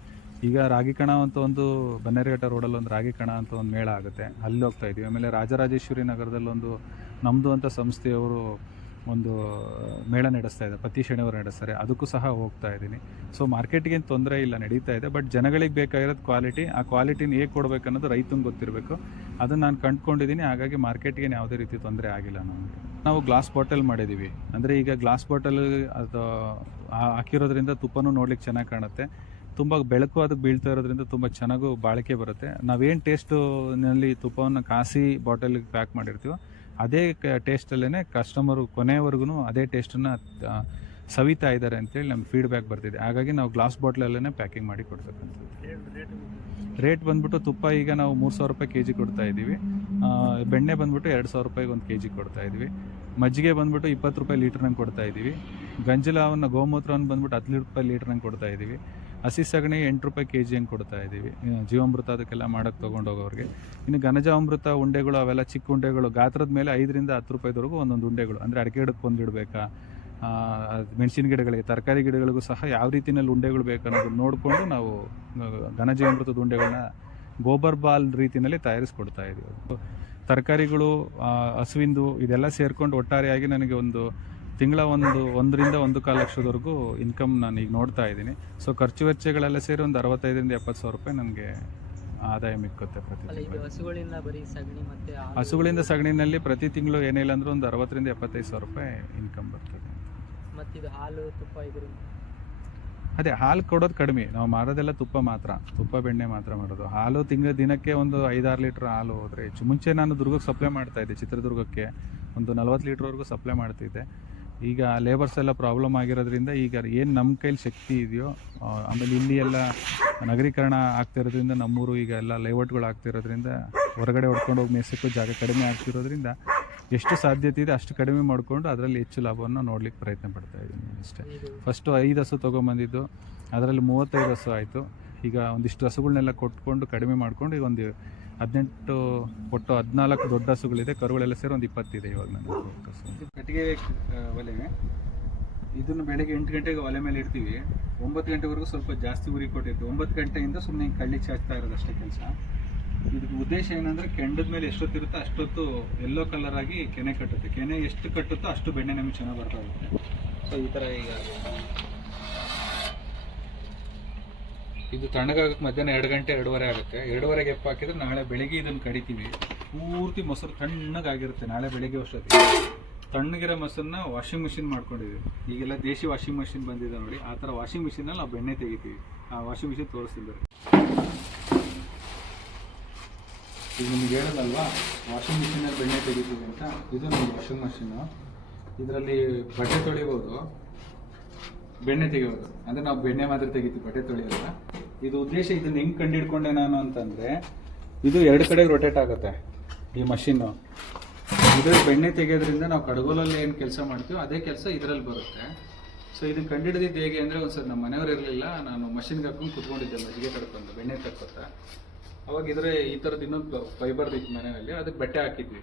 ಈಗ ರಾಗಿ ಕಣ ಅಂತ ಒಂದು ಬನ್ನೇರುಘಟ್ಟ ರೋಡಲ್ಲಿ ಒಂದು ರಾಗಿ ಕಣ ಅಂತ ಒಂದು ಮೇಳ ಆಗುತ್ತೆ, ಅಲ್ಲಿ ಹೋಗ್ತಾ ಇದ್ದೀವಿ. ಆಮೇಲೆ ರಾಜರಾಜೇಶ್ವರಿ ನಗರದಲ್ಲೊಂದು ನಮ್ಮದು ಅಂತ ಸಂಸ್ಥೆಯವರು ಒಂದು ಮೇಳ ನಡೆಸ್ತಾ ಇದೆ, ಪ್ರತಿ ಶನಿವಾರ ನಡೆಸ್ತಾರೆ, ಅದಕ್ಕೂ ಸಹ ಹೋಗ್ತಾ ಇದ್ದೀನಿ. ಸೊ ಮಾರ್ಕೆಟ್ಗೆ ಏನು ತೊಂದರೆ ಇಲ್ಲ, ನಡೀತಾ ಇದೆ. ಬಟ್ ಜನಗಳಿಗೆ ಬೇಕಾಗಿರೋದು ಕ್ವಾಲಿಟಿ, ಆ ಕ್ವಾಲಿಟಿನ ಹೇಗೆ ಕೊಡಬೇಕು ಅನ್ನೋದು ರೈತನಿಗೆ ಗೊತ್ತಿರಬೇಕು. ಅದನ್ನು ನಾನು ಕಂಡುಕೊಂಡಿದ್ದೀನಿ. ಹಾಗಾಗಿ ಮಾರ್ಕೆಟ್ಗೆ ಯಾವುದೇ ರೀತಿ ತೊಂದರೆ ಆಗಿಲ್ಲ ನಮಗೆ. ನಾವು ಗ್ಲಾಸ್ ಬಾಟಲ್ ಮಾಡಿದ್ದೀವಿ. ಅಂದರೆ ಈಗ ಗ್ಲಾಸ್ ಬಾಟಲ್ ಅದು ಹಾಕಿರೋದ್ರಿಂದ ತುಪ್ಪನೂ ನೋಡ್ಲಿಕ್ಕೆ ಚೆನ್ನಾಗಿ ಕಾಣುತ್ತೆ. ತುಂಬ ಬೆಳಕು ಅದಕ್ಕೆ ಬೀಳ್ತಾ ಇರೋದ್ರಿಂದ ತುಂಬ ಚೆನ್ನಾಗೂ ಬಾಳಿಕೆ ಬರುತ್ತೆ. ನಾವೇನು ಟೇಸ್ಟ್ನಲ್ಲಿ ತುಪ್ಪವನ್ನು ಕಾಸಿ ಬಾಟಲಿಗೆ ಪ್ಯಾಕ್ ಮಾಡಿರ್ತೀವೋ ಅದೇ ಟೇಸ್ಟಲ್ಲೇ ಕಸ್ಟಮರು ಕೊನೆಯವರೆಗೂ ಅದೇ ಟೇಸ್ಟನ್ನು ಸವಿತಾ ಇದ್ದಾರೆ ಅಂತೇಳಿ ನಮ್ಗೆ ಫೀಡ್ಬ್ಯಾಕ್ ಬರ್ತಿದೆ. ಹಾಗಾಗಿ ನಾವು ಗ್ಲಾಸ್ ಬಾಟ್ಲಲ್ಲೇ ಪ್ಯಾಕಿಂಗ್ ಮಾಡಿ ಕೊಡ್ತಕ್ಕಂಥದ್ದು. ರೇಟ್ ಬಂದ್ಬಿಟ್ಟು ತುಪ್ಪ ಈಗ ನಾವು 3,000 ರೂಪಾಯಿ kg ಕೊಡ್ತಾ ಇದ್ದೀವಿ. ಬೆಣ್ಣೆ ಬಂದ್ಬಿಟ್ಟು 2,000 ರೂಪಾಯಿಗೆ 1 kg ಕೊಡ್ತಾ ಇದ್ದೀವಿ. ಮಜ್ಜಿಗೆ ಬಂದ್ಬಿಟ್ಟು 20 ರೂಪಾಯಿ ಲೀಟ್ರ್ನಂಗೆ ಕೊಡ್ತಾ ಇದ್ದೀವಿ. ಗಂಜಲವನ್ನು ಗೋಮೂತ್ರವನ್ನು ಬಂದ್ಬಿಟ್ಟು 10 ರೂಪಾಯಿ ಲೀಟ್ರ್ನಂಗೆ ಕೊಡ್ತಾ ಇದ್ದೀವಿ. ಹಸಿ ಸಗಣಿ 8 ರೂಪಾಯಿ kg ಹಂಗೆ ಕೊಡ್ತಾ ಇದ್ದೀವಿ. ಜೀವಾಮೃತ ಅದಕ್ಕೆಲ್ಲ ಮಾಡೋಕ್ಕೆ ತೊಗೊಂಡೋಗೋರಿಗೆ. ಇನ್ನು ಘನಜಾಮೃತ ಉಂಡೆಗಳು ಅವೆಲ್ಲ ಚಿಕ್ಕ ಉಂಡೆಗಳು ಗಾತ್ರದ ಮೇಲೆ 5-10 ರೂಪಾಯಿವರೆಗೂ ಒಂದೊಂದು ಉಂಡೆಗಳು. ಅಂದರೆ ಅಡಿಕೆ ಗಿಡಕ್ಕೆ ಒಂದು ಇಡಬೇಕಾ, ಮೆಣಸಿನ ಗಿಡಗಳಿಗೆ, ತರಕಾರಿ ಗಿಡಗಳಿಗೂ ಸಹ ಯಾವ ರೀತಿಯಲ್ಲಿ ಉಂಡೆಗಳು ಬೇಕು ಅನ್ನೋದನ್ನು ನೋಡಿಕೊಂಡು ನಾವು ಘನಜೀವಾಮೃತದ ಉಂಡೆಗಳನ್ನ ಗೋಬರ್ ಬಾಲ್ ರೀತಿಯಲ್ಲಿ ತಯಾರಿಸ್ಕೊಡ್ತಾ ಇದ್ದೀವಿ. ತರಕಾರಿಗಳು, ಹಸುವಿಂದು ಇದೆಲ್ಲ ಸೇರಿಕೊಂಡು ಒಟ್ಟಾರೆಯಾಗಿ ನನಗೆ ಒಂದು ತಿಂಗಳ 1-1.25 ಲಕ್ಷದವರೆಗೂ ಇನ್ಕಮ್ ನಾನು ಈಗ ನೋಡ್ತಾ ಇದ್ದೀನಿ. ಸೊ ಖರ್ಚು ವೆಚ್ಚಗಳೆಲ್ಲ ಸೇರಿ ಒಂದು 65,000-70,000 ರೂಪಾಯಿ ನನಗೆ ಆದಾಯ ಮಿಕ್ಕುತ್ತೆ ಪ್ರತಿ ತಿಂಗಳು. ಹಸುಗಳಿಂದ ಸಗಣಿನಲ್ಲಿ ಪ್ರತಿ ತಿಂಗಳು ಏನಿಲ್ಲ ಅಂದ್ರೆ ಒಂದು 60,000-75,000 ರೂಪಾಯಿ ಇನ್ಕಮ್ ಬರ್ತದೆ. ಹಾಲು ತುಪ್ಪ ಅದೇ ಹಾಲು ಕೊಡೋದು ಕಡಿಮೆ, ನಾವು ಮಾರೋದೆಲ್ಲ ತುಪ್ಪ ಮಾತ್ರ, ತುಪ್ಪ ಬೆಣ್ಣೆ ಮಾತ್ರ ಮಾಡೋದು. ಹಾಲು ದಿನಕ್ಕೆ ಒಂದು 5-6 ಲೀಟ್ರ್ ಹಾಲು ಹೋದರೆ ಹೆಚ್ಚು. ಮುಂಚೆ ನಾನು ದುರ್ಗಕ್ಕೆ ಸಪ್ಲೈ ಮಾಡ್ತಾಯಿದ್ದೆ, ಚಿತ್ರದುರ್ಗಕ್ಕೆ ಒಂದು 40 ಲೀಟ್ರ್ವರೆಗೂ ಸಪ್ಲೈ ಮಾಡ್ತಿದ್ದೆ. ಈಗ ಲೇಬರ್ಸ್ ಎಲ್ಲ ಪ್ರಾಬ್ಲಮ್ ಆಗಿರೋದ್ರಿಂದ ಈಗ ಏನು ನಮ್ಮ ಕೈಲಿ ಶಕ್ತಿ ಇದೆಯೋ, ಆಮೇಲೆ ಇಲ್ಲಿ ಎಲ್ಲ ನಗರೀಕರಣ ಆಗ್ತಿರೋದ್ರಿಂದ ನಮ್ಮೂರು ಈಗ ಎಲ್ಲ ಲೇಔಟ್ಗಳು ಆಗ್ತಿರೋದ್ರಿಂದ ಹೊರಗಡೆ ಹೊಡ್ಕೊಂಡು ಹೋಗಿ ಮೇಸಕ್ಕೂ ಜಾಗ ಕಡಿಮೆ ಆಗ್ತಿರೋದ್ರಿಂದ ಎಷ್ಟು ಸಾಧ್ಯತೆ ಇದೆ ಅಷ್ಟು ಕಡಿಮೆ ಮಾಡಿಕೊಂಡು ಅದರಲ್ಲಿ ಹೆಚ್ಚು ಲಾಭವನ್ನು ನೋಡ್ಲಿಕ್ಕೆ ಪ್ರಯತ್ನ ಪಡ್ತಾ ಇದ್ದೀನಿ ಅಷ್ಟೇ. ಫಸ್ಟು 5 ಹಸು ತೊಗೊಂಬಂದಿದ್ದು, ಅದರಲ್ಲಿ 35 ಹಸು ಆಯಿತು. ಈಗ ಒಂದಿಷ್ಟು ಹಸುಗಳನ್ನೆಲ್ಲ ಕೊಟ್ಕೊಂಡು ಕಡಿಮೆ ಮಾಡಿಕೊಂಡು ಈಗ ಒಂದು 18 ಒಟ್ಟು 14 ದೊಡ್ಡ ಹಸುಗಳಿದೆ. ಕರುಗಳೆಲ್ಲ ಸೇರಿ ಒಂದು 20 ಇದೆ ಇವಾಗ ನನ್ನ ಹಸು. ಕಟ್ಟಿಗೆ ಒಲೆ, ಇದನ್ನು ಬೆಳಗ್ಗೆ 8 ಗಂಟೆಗೆ ಒಲೆ ಮೇಲೆ ಇಡ್ತೀವಿ. 9 ಗಂಟೆವರೆಗೂ ಸ್ವಲ್ಪ ಜಾಸ್ತಿ ಉರಿ ಕೊಟ್ಟಿರ್ತೀವಿ. 9 ಗಂಟೆಯಿಂದ ಸುಮ್ಮನೆ ಕಳ್ಳಿ ಚಾಚ್ತಾ ಇರೋದು ಅಷ್ಟೇ ಕೆಲಸ. ಇದಕ್ಕೆ ಉದ್ದೇಶ ಏನಂದರೆ ಕೆಂಡದ ಮೇಲೆ ಎಷ್ಟೊತ್ತಿರುತ್ತೋ ಅಷ್ಟೊತ್ತು ಎಲ್ಲೋ ಕಲರ್ ಆಗಿ ಕೆನೆ ಕಟ್ಟುತ್ತೆ. ಕೆನೆ ಎಷ್ಟು ಕಟ್ಟುತ್ತೋ ಅಷ್ಟು ಬೆಣ್ಣೆ ನಮಗೆ ಚೆನ್ನಾಗಿ ಬರ್ತಾ ಇರುತ್ತೆ. ಸೊ ಈ ಥರ ಈಗ ಇದು ತಣ್ಣಗಾಗಕ್ಕೆ ಮಧ್ಯಾಹ್ನ 2 ಗಂಟೆ 2:30 ಆಗುತ್ತೆ. 2:30ಗೆ ಎಪ್ಪು ಹಾಕಿದ್ರೆ ನಾಳೆ ಬೆಳಿಗ್ಗೆ ಇದನ್ನು ಕಡಿತೀವಿ. ಪೂರ್ತಿ ಮೊಸರು ತಣ್ಣಗಾಗಿರುತ್ತೆ. ನಾಳೆ ಬೆಳಿಗ್ಗೆ ಅಷ್ಟೊತ್ತಿಗೆ ತಣ್ಣಗಿರೋ ಮೊಸರನ್ನ ವಾಷಿಂಗ್ ಮಿಷಿನ್ ಮಾಡ್ಕೊಂಡಿದ್ದೀವಿ. ಈಗೆಲ್ಲ ದೇಶಿ ವಾಷಿಂಗ್ ಮಿಷಿನ್ ಬಂದಿದೆ ನೋಡಿ, ಆ ಥರ ವಾಷಿಂಗ್ ಮಿಷಿನಲ್ಲಿ ನಾವು ಬೆಣ್ಣೆ ತೆಗಿತೀವಿ. ಆ ವಾಷಿಂಗ್ ಮಿಷಿನ್ ತೋರಿಸ್ತಿದ್ದಾರೆ. ಈಗ ನಿಮ್ಗೆ ಹೇಳೋದಲ್ವಾ ವಾಷಿಂಗ್ ಮಿಷಿನಲ್ಲಿ ಬೆಣ್ಣೆ ತೆಗಿತೀವಿ ಅಂತ. ಇದು ನಮ್ಮ ವಾಷಿಂಗ್ ಮಿಷಿನ್ನು. ಇದರಲ್ಲಿ ಬಟ್ಟೆ ತೊಳಿಬೋದು, ಬೆಣ್ಣೆ ತೆಗಿಬೋದು. ಅಂದರೆ ನಾವು ಬೆಣ್ಣೆ ಮಾತ್ರ ತೆಗಿತೀವಿ, ಬಟ್ಟೆ ತೊಳೆಯೋಲ್ಲ. ಇದು ಉದ್ದೇಶ ಇದನ್ನು ಹೆಂಗೆ ಕಂಡುಹಿಡ್ಕೊಂಡೆ ನಾನು ಅಂತಂದರೆ, ಇದು 2 ಕಡೆಗೆ ರೊಟೇಟ್ ಆಗುತ್ತೆ ಈ ಮಷಿನ್ನು. ಇದ್ರ ಬೆಣ್ಣೆ ತೆಗೆಯೋದ್ರಿಂದ ನಾವು ಕಡಗೋಲಲ್ಲಿ ಏನು ಕೆಲಸ ಮಾಡ್ತೀವೋ ಅದೇ ಕೆಲಸ ಇದರಲ್ಲಿ ಬರುತ್ತೆ. ಸೊ ಇದನ್ನು ಕಂಡುಹಿಡಿದಿದ್ದು ಹೇಗೆ ಅಂದರೆ, ಒಂದು ಸರ್ ನಮ್ಮ ಮನೆಯವ್ರು ಇರಲಿಲ್ಲ, ನಾನು ಮಷಿನ್ಗೆ ಹಾಕೊಂಡು ಕುತ್ಕೊಂಡಿದ್ದೆ ಮಜ್ಜಿಗೆ ಕಡ್ಕೊಂಡು ಬೆಣ್ಣೆ ತಕ್ಕೊತ. ಅವಾಗ ಈ ಥರದ್ದು ಇನ್ನೊಂದು ಫೈಬರ್ದು ಇತ್ತು ಮನೆಯಲ್ಲಿ, ಅದಕ್ಕೆ ಬಟ್ಟೆ ಹಾಕಿದ್ವಿ.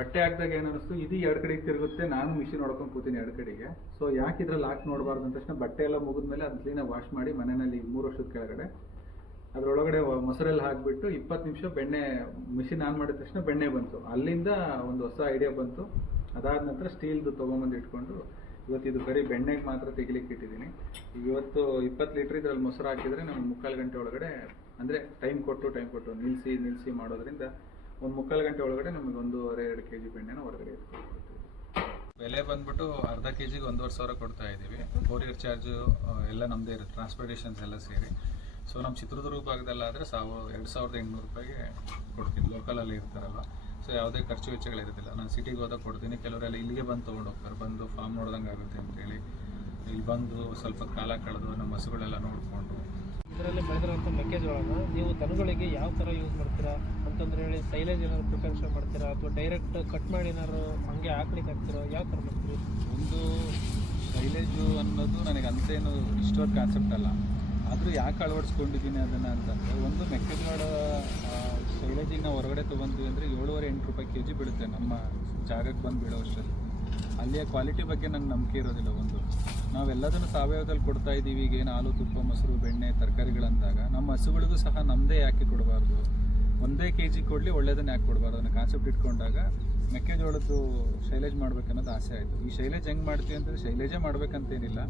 ಬಟ್ಟೆ ಹಾಕಿದಾಗ ಏನು ಅನಿಸ್ತು, ಇದು ಎರಡು ಕಡೆಗೆ ತಿರುಗುತ್ತೆ, ನಾನು ಮಿಷಿನ್ ಹೊಡ್ಕೊಂಡು ಕೂತೀನಿ ಎರಡು ಕಡೆಗೆ. ಸೊ ಯಾಕೆ ಇದ್ರಲ್ಲಿ ಹಾಕಿ ನೋಡಬಾರ್ದು ಅಂದ ತಕ್ಷಣ ಬಟ್ಟೆ ಎಲ್ಲ ಮುಗಿದ್ಮೇಲೆ ಅದನ್ನ ಕ್ಲೀನಾಗಿ ವಾಶ್ ಮಾಡಿ ಮನೆಯಲ್ಲಿ 3 ವರ್ಷದ ಕೆಳಗಡೆ ಅದರೊಳಗಡೆ ಮೊಸರಲ್ಲಿ ಹಾಕಿಬಿಟ್ಟು 20 ನಿಮಿಷ ಬೆಣ್ಣೆ ಮಿಷಿನ್ ಆನ್ ಮಾಡಿದ ತಕ್ಷಣ ಬೆಣ್ಣೆ ಬಂತು. ಅಲ್ಲಿಂದ ಒಂದು ಹೊಸ ಐಡಿಯಾ ಬಂತು. ಅದಾದ ನಂತರ ಸ್ಟೀಲ್ದು ತೊಗೊಂಬಂದು ಇಟ್ಕೊಂಡು ಇವತ್ತು ಇದು ಬರೀ ಬೆಣ್ಣೆಗೆ ಮಾತ್ರ ತೆಗಿಲಿಕ್ಕೆ ಇಟ್ಟಿದ್ದೀನಿ. ಇವತ್ತು 20 ಲೀಟ್ರ್ ಇದ್ರಲ್ಲಿ ಮೊಸರು ಹಾಕಿದರೆ ನಮ್ಗೆ 3/4 ಗಂಟೆ ಒಳಗಡೆ, ಅಂದರೆ ಟೈಮ್ ಕೊಟ್ಟು ನಿಲ್ಲಿಸಿ ಮಾಡೋದ್ರಿಂದ 1/4 ಗಂಟೆ ಒಳಗಡೆ ನಮಗೆ 1.5-2 kg ಬೆಣ್ಣೆನ ಹೊರಗಡೆ ಎತ್ಕೊಳ್ತೀವಿ. ಬೆಲೆ ಬಂದ್ಬಿಟ್ಟು ಅರ್ಧ kg 1,500 ಕೊಡ್ತಾ ಇದ್ದೀವಿ. ಕೊರಿಯರ್ ಚಾರ್ಜು ಎಲ್ಲ ನಮ್ಮದೇ ಇರುತ್ತೆ, ಟ್ರಾನ್ಸ್ಪೋರ್ಟೇಷನ್ಸ್ ಎಲ್ಲ ಸೇರಿ. ಸೊ ನಮ್ಮ ಚಿತ್ರದುರ್ಗ ಭಾಗದಲ್ಲಾದರೆ 2,800 ರೂಪಾಯಿಗೆ ಕೊಡ್ತೀನಿ, ಲೋಕಲಲ್ಲಿ ಇರ್ತಾರಲ್ಲ. ಸೊ ಯಾವುದೇ ಖರ್ಚು ವೆಚ್ಚಗಳಿರೋದಿಲ್ಲ. ನಾನು ಸಿಟಿಗೆ ಹೋದಾಗ ಕೊಡ್ತೀನಿ, ಕೆಲವರೆಲ್ಲ ಇಲ್ಲಿಗೆ ಬಂದು ತೊಗೊಂಡು ಹೋಗ್ತಾರೆ, ಬಂದು ಫಾರ್ಮ್ ನೋಡ್ದಂಗೆ ಆಗುತ್ತೆ ಅಂತೇಳಿ ಇಲ್ಲಿ ಬಂದು ಸ್ವಲ್ಪ ಕಾಲ ಕಳೆದು ನಮ್ಮ ಹಸುಗಳೆಲ್ಲ ನೋಡಿಕೊಂಡು. ಇದರಲ್ಲಿ ಬೆಳೆದಿರುವಂಥ ಮೆಕ್ಕೆಜೋಳನ ನೀವು ದನಗಳಿಗೆ ಯಾವ ಥರ ಯೂಸ್ ಮಾಡ್ತೀರಾ ಅಂತಂದ್ರೆ ಹೇಳಿ, ಸೈಲೇಜ್ ಏನಾದ್ರು ಪ್ರಿಪರೇಷನ್ ಮಾಡ್ತೀರಾ ಅಥವಾ ಡೈರೆಕ್ಟ್ ಕಟ್ ಮಾಡಿ ಏನಾದ್ರು ಹಂಗೆ ಹಾಕ್ಲಿಕ್ಕೆ ಹಾಕ್ತೀರಾ, ಯಾವ ಥರ ಮಾಡ್ತೀರಿ? ಒಂದು ಸೈಲೇಜು ಅನ್ನೋದು ನನಗೆ ಅಂತೇನು ಇಷ್ಟೊಂದು ಕಾನ್ಸೆಪ್ಟ್ ಅಲ್ಲ, ಆದರೂ ಯಾಕೆ ಅಳವಡಿಸ್ಕೊಂಡಿದ್ದೀನಿ ಅದನ್ನು ಅಂತಂದರೆ, ಒಂದು ಮೆಕ್ಕೆಜೋಳ ಸೈಲೇಜಿಗೆ ನಾವು ಹೊರಗಡೆ ತೊಗೊಂತೀವಿ ಅಂದರೆ 7.5-8 ರೂಪಾಯಿ kg ಬೀಳುತ್ತೆ ನಮ್ಮ ಜಾಗಕ್ಕೆ ಬಂದು ಬೀಳೋ ಅಷ್ಟರಲ್ಲಿ. ಅಲ್ಲಿಯ ಕ್ವಾಲಿಟಿ ಬಗ್ಗೆ ನಂಗೆ ನಂಬಿಕೆ ಇರೋದಿಲ್ಲ. ಒಂದು ನಾವೆಲ್ಲದನ್ನು ಸಾವಯವದಲ್ಲಿ ಕೊಡ್ತಾ ಇದ್ದೀವಿ. ಈಗ ಏನು ಹಾಲು, ತುಪ್ಪ, ಮೊಸರು, ಬೆಣ್ಣೆ, ತರಕಾರಿಗಳಂದಾಗ ನಮ್ಮ ಹಸುಗಳಿಗೂ ಸಹ ನಮ್ಮದೇ ಯಾಕೆ ಕೊಡಬಾರ್ದು, ಒಂದೇ kg ಕೊಡಲಿ, ಒಳ್ಳೆಯದನ್ನು ಯಾಕೆ ಕೊಡಬಾರ್ದು ಅನ್ನೋ ಕಾನ್ಸೆಪ್ಟ್ ಇಟ್ಕೊಂಡಾಗ ಮೆಕ್ಕೆಜೋಳದ್ದು ಶೈಲೇಜ್ ಮಾಡ್ಬೇಕನ್ನೋದು ಆಸೆ ಆಯಿತು. ಈ ಶೈಲೇಜ್ ಹೆಂಗೆ ಮಾಡ್ತೀವಿ ಅಂತಂದರೆ, ಶೈಲೇಜೇ ಮಾಡ್ಬೇಕಂತೇನಿಲ್ಲ,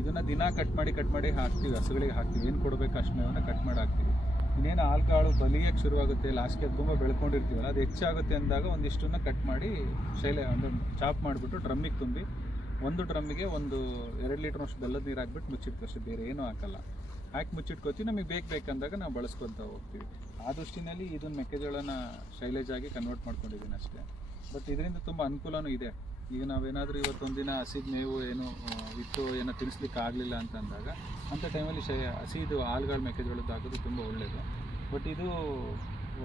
ಇದನ್ನು ದಿನ ಕಟ್ ಮಾಡಿ ಹಾಕ್ತೀವಿ, ಹಸುಗಳಿಗೆ ಹಾಕ್ತೀವಿ. ಏನು ಕೊಡಬೇಕು ಅಷ್ಟು ಮೇವನ್ನು ಕಟ್ ಮಾಡಿ ಹಾಕ್ತೀವಿ. ಇನ್ನೇನು ಹಾಲು ಬಲಿಯಕ್ಕೆ ಶುರುವಾಗುತ್ತೆ, ಲಾಸ್ಟ್ಗೆ ತುಂಬ ಬೆಳ್ಕೊಂಡಿರ್ತೀವಲ್ಲ, ಅದು ಹೆಚ್ಚಾಗುತ್ತೆ ಅಂದಾಗ ಒಂದಿಷ್ಟನ್ನು ಕಟ್ ಮಾಡಿ ಒಂದು ಚಾಪ್ ಮಾಡಿಬಿಟ್ಟು ಡ್ರಮ್ಮಿಗೆ ತುಂಬಿ, ಒಂದು ಡ್ರಮ್ಮಿಗೆ 1-2 ಲೀಟ್ರಷ್ಟು ಬೆಲ್ಲದ ನೀರು ಹಾಕ್ಬಿಟ್ಟು ಮುಚ್ಚಿಟ್ಕೊಳ್ಸಿ, ಬೇರೆ ಏನೂ ಹಾಕಲ್ಲ. ಹಾಕಿ ಮುಚ್ಚಿಟ್ಕೋತೀವಿ. ನಮಗೆ ಬೇಕಂದಾಗ ನಾವು ಬಳಸ್ಕೊತಾ ಹೋಗ್ತೀವಿ. ಆ ದೃಷ್ಟಿನಲ್ಲಿ ಇದನ್ನು ಮೆಕ್ಕೆಜೋಳನ ಶೈಲೇಜ್ ಆಗಿ ಕನ್ವರ್ಟ್ ಮಾಡ್ಕೊಂಡಿದ್ದೀನಿ ಅಷ್ಟೇ. ಬಟ್ ಇದರಿಂದ ತುಂಬ ಅನುಕೂಲನೂ ಇದೆ. ಈಗ ನಾವೇನಾದರೂ ಇವತ್ತೊಂದಿನ ಹಸಿದ ಮೇವು ಏನೋ ತಿನ್ನಿಸ್ಲಿಕ್ಕೆ ಆಗಲಿಲ್ಲ ಅಂತಂದಾಗ ಅಂಥ ಟೈಮಲ್ಲಿ ಹಸಿದು ಹಾಲುಗಳು ಮೆಕ್ಕೆಜೋಳದ್ದು ಹಾಕೋದು ತುಂಬ ಒಳ್ಳೆಯದು. ಬಟ್ ಇದು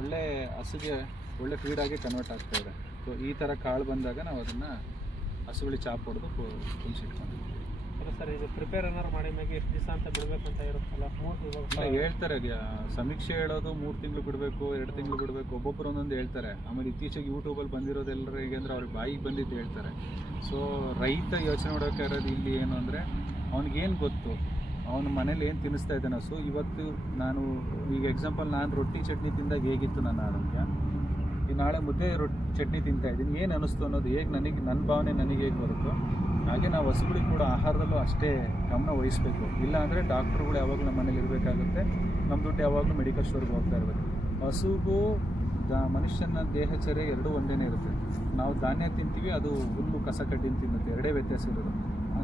ಒಳ್ಳೆ ಹಸುಗೆ ಒಳ್ಳೆ ಫೀಡಾಗಿ ಕನ್ವರ್ಟ್ ಆಗ್ತಾಯಿದೆ. ಸೊ ಈ ಥರ ಕಾಳು ಬಂದಾಗ ನಾವು ಅದನ್ನು ಹಸುಗಳಿಗೆ ಚಾಪ್ ಹೊಡೆದು ಕುದಿಸಿಟ್ಕೊಂಡಿದ್ದೀವಿ. ಅಲ್ಲ ಸರ್, ಇದು ಪ್ರಿಪೇರ್ ಏನಾರು ಮಾಡಿ ಮೇಲೆ ಎಷ್ಟು ದಿವಸ ಅಂತ ಬಿಡಬೇಕಂತ ಇರುತ್ತಲ್ಲ? 3 ಇವಾಗ ಹೇಳ್ತಾರೆ, ಸಮೀಕ್ಷೆ ಹೇಳೋದು 3 ತಿಂಗಳು ಬಿಡಬೇಕು, 2 ತಿಂಗಳು ಬಿಡಬೇಕು, ಒಬ್ಬೊಬ್ಬರು ಒಂದೊಂದು ಹೇಳ್ತಾರೆ. ಆಮೇಲೆ ಇತ್ತೀಚೆಗೆ ಯೂಟ್ಯೂಬಲ್ಲಿ ಬಂದಿರೋದೆಲ್ಲರಿಗೆ ಅಂದರೆ ಅವ್ರಿಗೆ ಬಾಯಿಗೆ ಬಂದಿದ್ದು ಹೇಳ್ತಾರೆ. ಸೊ ರೈತ ಯೋಚನೆ ಮಾಡೋಕ್ಕಿರೋದು ಇಲ್ಲಿ ಏನು ಅಂದರೆ, ಅವ್ನಿಗೇನು ಗೊತ್ತು, ಅವನ ಮನೇಲಿ ಏನು ತಿನ್ನಿಸ್ತಾ ಇದ್ದಾನೆ ಹಸು. ಇವತ್ತು ನಾನು ಈಗ ಎಕ್ಸಾಂಪಲ್, ನಾನು ರೊಟ್ಟಿ ಚಟ್ನಿ ತಿಂದಾಗ ಹೇಗಿತ್ತು ನನ್ನ ಆರೋಗ್ಯ, ಈ ನಾಳೆ ಮುದ್ದೆ ಚಟ್ನಿ ತಿಂತಾ ಇದ್ದೀನಿ, ಏನು ಅನ್ನಿಸ್ತು ಅನ್ನೋದು ಹೇಗೆ ನನ್ನ ಭಾವನೆ ನನಗೆ ಹೇಗೆ ಬರುತ್ತೋ ಹಾಗೆ ನಾವು ಹಸುಗಳಿಗೆ ಕೂಡ ಆಹಾರದಲ್ಲೂ ಅಷ್ಟೇ ಗಮನ ವಹಿಸಬೇಕು. ಇಲ್ಲ ಅಂದರೆ ಡಾಕ್ಟ್ರುಗಳು ಯಾವಾಗಲೂ ನಮ್ಮ ಮನೇಲಿ ಇರಬೇಕಾಗುತ್ತೆ, ನಮ್ಮ ದುಡ್ಡು ಯಾವಾಗಲೂ ಮೆಡಿಕಲ್ ಸ್ಟೋರ್ಗೆ ಹೋಗ್ತಾ ಇರಬೇಕು. ಹಸುಗೂ ಮನುಷ್ಯನ ದೇಹಚರ್ಯೆ ಎರಡೂ ಒಂದೇ ಇರುತ್ತೆ. ನಾವು ಧಾನ್ಯ ತಿಂತೀವಿ, ಅದು ಹುಲ್ಲು ಕಸ ಕಡ್ಡಿನ ತಿನ್ನುತ್ತೆ, ಎರಡೇ ವ್ಯತ್ಯಾಸ ಇರೋದು.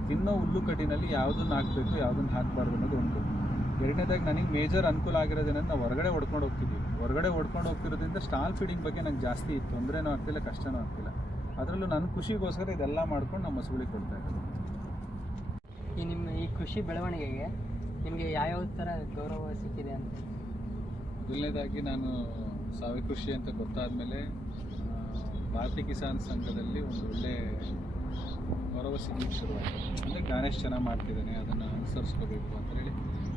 ತಿನ್ನೋ ಹುಲ್ಲು ಕಡ್ಡಿನಲ್ಲಿ ಯಾವುದನ್ನು ಹಾಕಬೇಕು, ಯಾವುದನ್ನು ಹಾಕಬಾರ್ದು ಅನ್ನೋದು ಒಂದು. ಎರಡನೇದಾಗಿ ನನಗೆ ಮೇಜರ್ ಅನುಕೂಲ ಆಗಿರೋದೇನಂದ್ರೆ, ನಾವು ಹೊರಗಡೆ ಹೊಡ್ಕೊಂಡು ಹೋಗ್ತಿರೋದ್ರಿಂದ ಸ್ಟಾಲ್ ಫೀಡಿಂಗ್ ಬಗ್ಗೆ ನಂಗೆ ಜಾಸ್ತಿ ತೊಂದರೆನೂ ಆಗ್ತಿಲ್ಲ, ಕಷ್ಟನೂ ಆಗ್ತಿಲ್ಲ. ಅದರಲ್ಲೂ ನನ್ನ ಖುಷಿಗೋಸ್ಕರ ಇದೆಲ್ಲ ಮಾಡ್ಕೊಂಡು ನಮ್ಮ ಹಸುಗಳಿಗೆ ಕೊಡ್ತಾ ಇದ್ದಾರೆ. ಈ ಕೃಷಿ ಬೆಳವಣಿಗೆಗೆ ನಿಮಗೆ ಯಾವ್ಯಾವ ಥರ ಗೌರವ ಸಿಕ್ಕಿದೆ ಅಂತ? ಮೊದಲನೇದಾಗಿ ನಾನು ಸಾವಯವ ಕೃಷಿ ಅಂತ ಗೊತ್ತಾದಮೇಲೆ ಭಾರತೀಯ ಕಿಸಾನ್ ಸಂಘದಲ್ಲಿ ಒಂದು ಒಳ್ಳೆ ಗೌರವ ಸಿಗಲಿಕ್ಕೆ ಶುರುವಾಯಿತು. ಅಂದರೆ ಜ್ಞಾನೇಶ್ ಚೆನ್ನಾಗಿ ಮಾಡ್ತಿದ್ದಾನೆ, ಅದನ್ನು ಅನುಸರಿಸ್ಕೋಬೇಕು ಅಂತೇಳಿ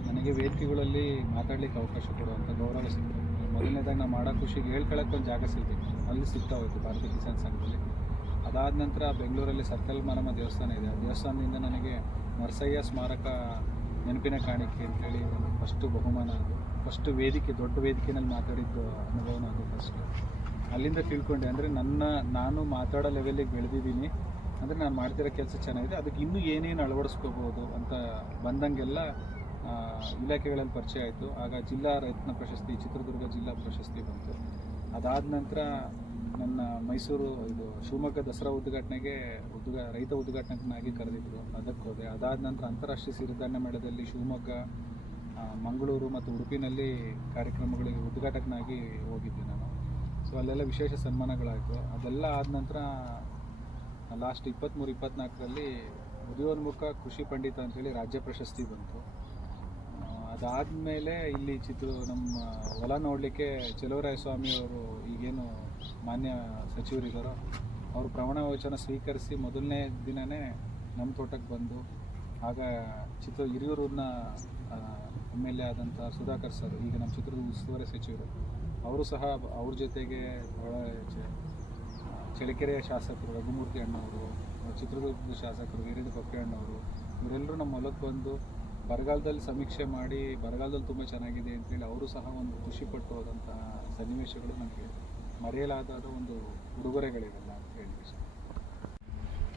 ನನಗೆ ವೇದಿಕೆಗಳಲ್ಲಿ ಮಾತಾಡಲಿಕ್ಕೆ ಅವಕಾಶ ಕೊಡುವಂಥ ಗೌರವ ಸಿಗ್ತದೆ. ಮೊದಲನೇದಾಗಿ ನಾವು ಮಾಡೋ ಖುಷಿಗೆ ಹೇಳ್ಕೊಳ್ಳೋಕ್ಕೆ ಒಂದು ಜಾಗ ಸಿಗಬೇಕು, ಅಲ್ಲಿ ಸಿಗ್ತಾ ಹೋಯ್ತು ಭಾರತೀಯ ಕಿಸಾನ್ ಸಂಘದಲ್ಲಿ. ಅದಾದ ನಂತರ ಬೆಂಗಳೂರಲ್ಲಿ ಸರ್ಕಲ್ ಮಾರಮ್ಮ ದೇವಸ್ಥಾನ ಇದೆ, ಆ ದೇವಸ್ಥಾನದಿಂದ ನನಗೆ ನರಸಯ್ಯ ಸ್ಮಾರಕ ನೆನಪಿನ ಕಾಣಿಕೆ ಅಂತೇಳಿ ಫಸ್ಟು ಬಹುಮಾನ, ಅದು ಫಸ್ಟು ವೇದಿಕೆ, ದೊಡ್ಡ ವೇದಿಕೆಯಲ್ಲಿ ಮಾತಾಡಿದ್ದು ಅನುಭವನ ಅದು ಫಸ್ಟು. ಅಲ್ಲಿಂದ ತಿಳ್ಕೊಂಡೆ, ಅಂದರೆ ನಾನು ಮಾತಾಡೋ ಲೆವೆಲ್ಲಿಗೆ ಬೆಳೆದಿದ್ದೀನಿ, ಅಂದರೆ ನಾನು ಮಾಡ್ತಿರೋ ಕೆಲಸ ಚೆನ್ನಾಗಿದೆ, ಅದಕ್ಕೆ ಇನ್ನೂ ಏನೇನು ಅಳವಡಿಸ್ಕೋಬೋದು ಅಂತ ಬಂದಂಗೆಲ್ಲ ಇಲಾಖೆಗಳಲ್ಲಿ ಪರಿಚಯ ಆಯಿತು. ಆಗ ಜಿಲ್ಲಾ ರತ್ನ ಪ್ರಶಸ್ತಿ, ಚಿತ್ರದುರ್ಗ ಜಿಲ್ಲಾ ಪ್ರಶಸ್ತಿ ಬಂತು. ಅದಾದ ನಂತರ ನನ್ನ ಮೈಸೂರು ಶಿವಮೊಗ್ಗ ದಸರಾ ಉದ್ಘಾಟನೆಗೆ ರೈತ ಉದ್ಘಾಟನೆಗಾಗಿ ಕರೆದಿದ್ದರು, ಅದಕ್ಕೆ ಹೋದೆ. ಅದಾದ ನಂತರ ಅಂತಾರಾಷ್ಟ್ರೀಯ ಸಿರಿಧಾನ್ಯ ಮೇಳದಲ್ಲಿ ಶಿವಮೊಗ್ಗ, ಮಂಗಳೂರು ಮತ್ತು ಉಡುಪಿನಲ್ಲಿ ಕಾರ್ಯಕ್ರಮಗಳಿಗೆ ಉದ್ಘಾಟಕನಾಗಿ ಹೋಗಿದ್ದೆ ನಾನು. ಸೊ ಅಲ್ಲೆಲ್ಲ ವಿಶೇಷ ಸನ್ಮಾನಗಳಾಯಿತು. ಅದೆಲ್ಲ ಆದ ನಂತರ ಲಾಸ್ಟ್ 23-24ರಲ್ಲಿ ಉದಯೋನ್ಮುಖ ಕೃಷಿ ಪಂಡಿತ ಅಂತೇಳಿ ರಾಜ್ಯ ಪ್ರಶಸ್ತಿ ಬಂತು. ಅದಾದಮೇಲೆ ಇಲ್ಲಿ ನಮ್ಮ ಹೊಲ ನೋಡಲಿಕ್ಕೆ ಚಲುವರಾಯಸ್ವಾಮಿ ಅವರು, ಈಗೇನು ಮಾನ್ಯ ಸಚಿವರಿದ್ದಾರೋ, ಅವರು ಪ್ರಮಾಣ ವಚನ ಸ್ವೀಕರಿಸಿ ಮೊದಲನೇ ದಿನವೇ ನಮ್ಮ ತೋಟಕ್ಕೆ ಬಂದು, ಆಗ ಹಿರಿಯೂರಿನ MLA ಆದಂಥ ಸುಧಾಕರ್ ಸರ್, ಈಗ ನಮ್ಮ ಚಿತ್ರದ ಉಸ್ತುವಾರಿ ಸಚಿವರು, ಅವರು ಸಹ ಅವ್ರ ಜೊತೆಗೆ ಬಹಳ ಚಳ್ಳಕೆರೆಯ ಶಾಸಕರು ರಘುಮೂರ್ತಿ ಅಣ್ಣವರು, ಚಿತ್ರದುರ್ಗದ ಶಾಸಕರು ವೀರೇಂದ್ರ ಪಪ್ಪೆ ಅಣ್ಣವರು, ಇವರೆಲ್ಲರೂ ನಮ್ಮ ಹೊಲಕ್ಕೆ ಬಂದು ಬರಗಾಲದಲ್ಲಿ ಸಮೀಕ್ಷೆ ಮಾಡಿ ಬರಗಾಲದಲ್ಲಿ ತುಂಬ ಚೆನ್ನಾಗಿದೆ ಅಂತೇಳಿ ಅವರು ಸಹ ಒಂದು ಖುಷಿಪಟ್ಟು ಹೋದಂಥ ಸನ್ನಿವೇಶಗಳು ನಮಗೆ ಮರೆಯಲಾದ ಒಂದು ಉಡುಗೊರೆಗಳಿವೆಲ್ಲ ಅಂತ ಹೇಳಿ.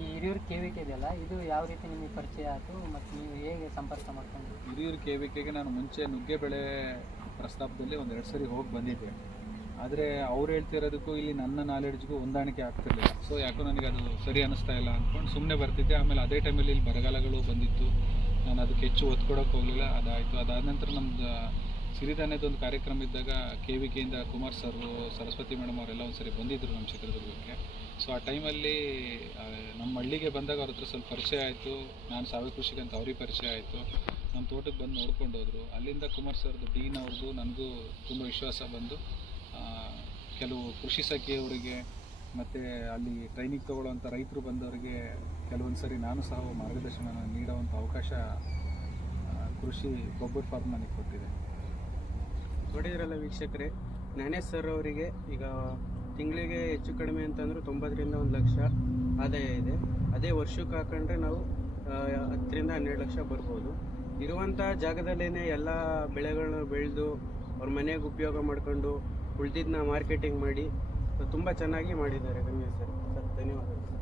ಈ ಹಿರಿಯೂರು KVK ಇದೆಯಲ್ಲ, ಇದು ಯಾವ ರೀತಿ ನಿಮಗೆ ಪರಿಚಯ ಆಯಿತು ಮತ್ತು ನೀವು ಹೇಗೆ ಸಂಪರ್ಕ ಮಾಡ್ಕೊಂಡ್ರಿ? ಹಿರಿಯೂರು KVKಗೆ ನಾನು ಮುಂಚೆ ನುಗ್ಗೆ ಬೆಳೆ ಪ್ರಸ್ತಾಪದಲ್ಲಿ ಒಂದು 2 ಸರಿ ಹೋಗಿ ಬಂದಿದ್ದೆ. ಆದರೆ ಅವ್ರು ಹೇಳ್ತಿರೋದಕ್ಕೂ ಇಲ್ಲಿ ನನ್ನ ನಾಲೆಡ್ಜ್ಗೂ ಹೊಂದಾಣಿಕೆ ಆಗ್ತಿರ್ಲಿಲ್ಲ. ಸೊ ಯಾಕೋ ನನಗೆ ಅದು ಸರಿ ಅನ್ನಿಸ್ತಾ ಇಲ್ಲ ಅಂದ್ಕೊಂಡು ಸುಮ್ಮನೆ ಬರ್ತಿದ್ದೆ. ಆಮೇಲೆ ಅದೇ ಟೈಮಲ್ಲಿ ಇಲ್ಲಿ ಬರಗಾಲಗಳು ಬಂದಿತ್ತು, ನಾನು ಅದಕ್ಕೆ ಹೆಚ್ಚು ಒತ್ತು ಕೊಡೋಕೆ ಹೋಗಲಿಲ್ಲ. ಅದಾಯಿತು. ಅದಾದ ನಂತರ ನಮ್ಮದು ಸಿರಿಧಾನ್ಯದೊಂದು ಕಾರ್ಯಕ್ರಮ ಇದ್ದಾಗ KVKಯಿಂದ ಕುಮಾರ್ ಸರು, ಸರಸ್ವತಿ ಮೇಡಮ್ ಅವರೆಲ್ಲ ಒಂದು ಸರಿ ಬಂದಿದ್ದರು ನಮ್ಮ ಚಿತ್ರದುರ್ಗಕ್ಕೆ. ಸೊ ಆ ಟೈಮಲ್ಲಿ ನಮ್ಮ ಹಳ್ಳಿಗೆ ಬಂದಾಗ ಅವ್ರ ಹತ್ರ ಸ್ವಲ್ಪ ಪರಿಚಯ ಆಯಿತು. ನಾನು ಸಾವಯವ ಕೃಷಿಗೆ ಅಂತ ಅವ್ರಿಗೆ ಪರಿಚಯ ಆಯಿತು. ನಮ್ಮ ತೋಟಕ್ಕೆ ಬಂದು ನೋಡ್ಕೊಂಡು ಹೋದರು. ಅಲ್ಲಿಂದ ಕುಮಾರ್ ಸರ್ದು ಡೀನ್ ಅವ್ರದ್ದು ನನಗೂ ತುಂಬ ವಿಶ್ವಾಸ ಬಂದು ಕೆಲವು ಕೃಷಿ ಸಖಿಯವರಿಗೆ ಮತ್ತು ಅಲ್ಲಿ ಟ್ರೈನಿಂಗ್ ತೊಗೊಳ್ಳೋವಂಥ ರೈತರು ಬಂದವರಿಗೆ ಕೆಲವೊಂದು ಸರಿ ನಾನು ಸಹ ಮಾರ್ಗದರ್ಶನ ನೀಡುವಂಥ ಅವಕಾಶ ಕೃಷಿ ಗೊಬ್ಬರ ಫಾರ್ಮ್ ನನಗೆ ಕೊಟ್ಟಿದೆ. ನೋಡಿದ್ರಲ್ಲ ವೀಕ್ಷಕರೇ, ಜ್ಞಾನೇಶ್ ಸರ್ ಅವರಿಗೆ ಈಗ ತಿಂಗಳಿಗೆ ಹೆಚ್ಚು ಕಡಿಮೆ ಅಂತಂದ್ರೆ 90 ರಿಂದ 1 ಲಕ್ಷ ಆದಾಯ ಇದೆ. ಅದೇ ವರ್ಷಕ್ಕೆ ಹಾಕೊಂಡ್ರೆ ನಾವು 10 ರಿಂದ 12 ಲಕ್ಷ ಬರ್ಬೋದು. ಇರುವಂಥ ಜಾಗದಲ್ಲೇ ಎಲ್ಲ ಬೆಳೆಗಳನ್ನ ಬೆಳೆದು ಅವ್ರ ಮನೆಗೆ ಉಪಯೋಗ ಮಾಡಿಕೊಂಡು ಉಳಿದಿದ್ದನ್ನ ಮಾರ್ಕೆಟಿಂಗ್ ಮಾಡಿ ತುಂಬ ಚೆನ್ನಾಗಿ ಮಾಡಿದ್ದಾರೆ ಜ್ಞಾನೇಶ್ ಸರ್. ಧನ್ಯವಾದಗಳು.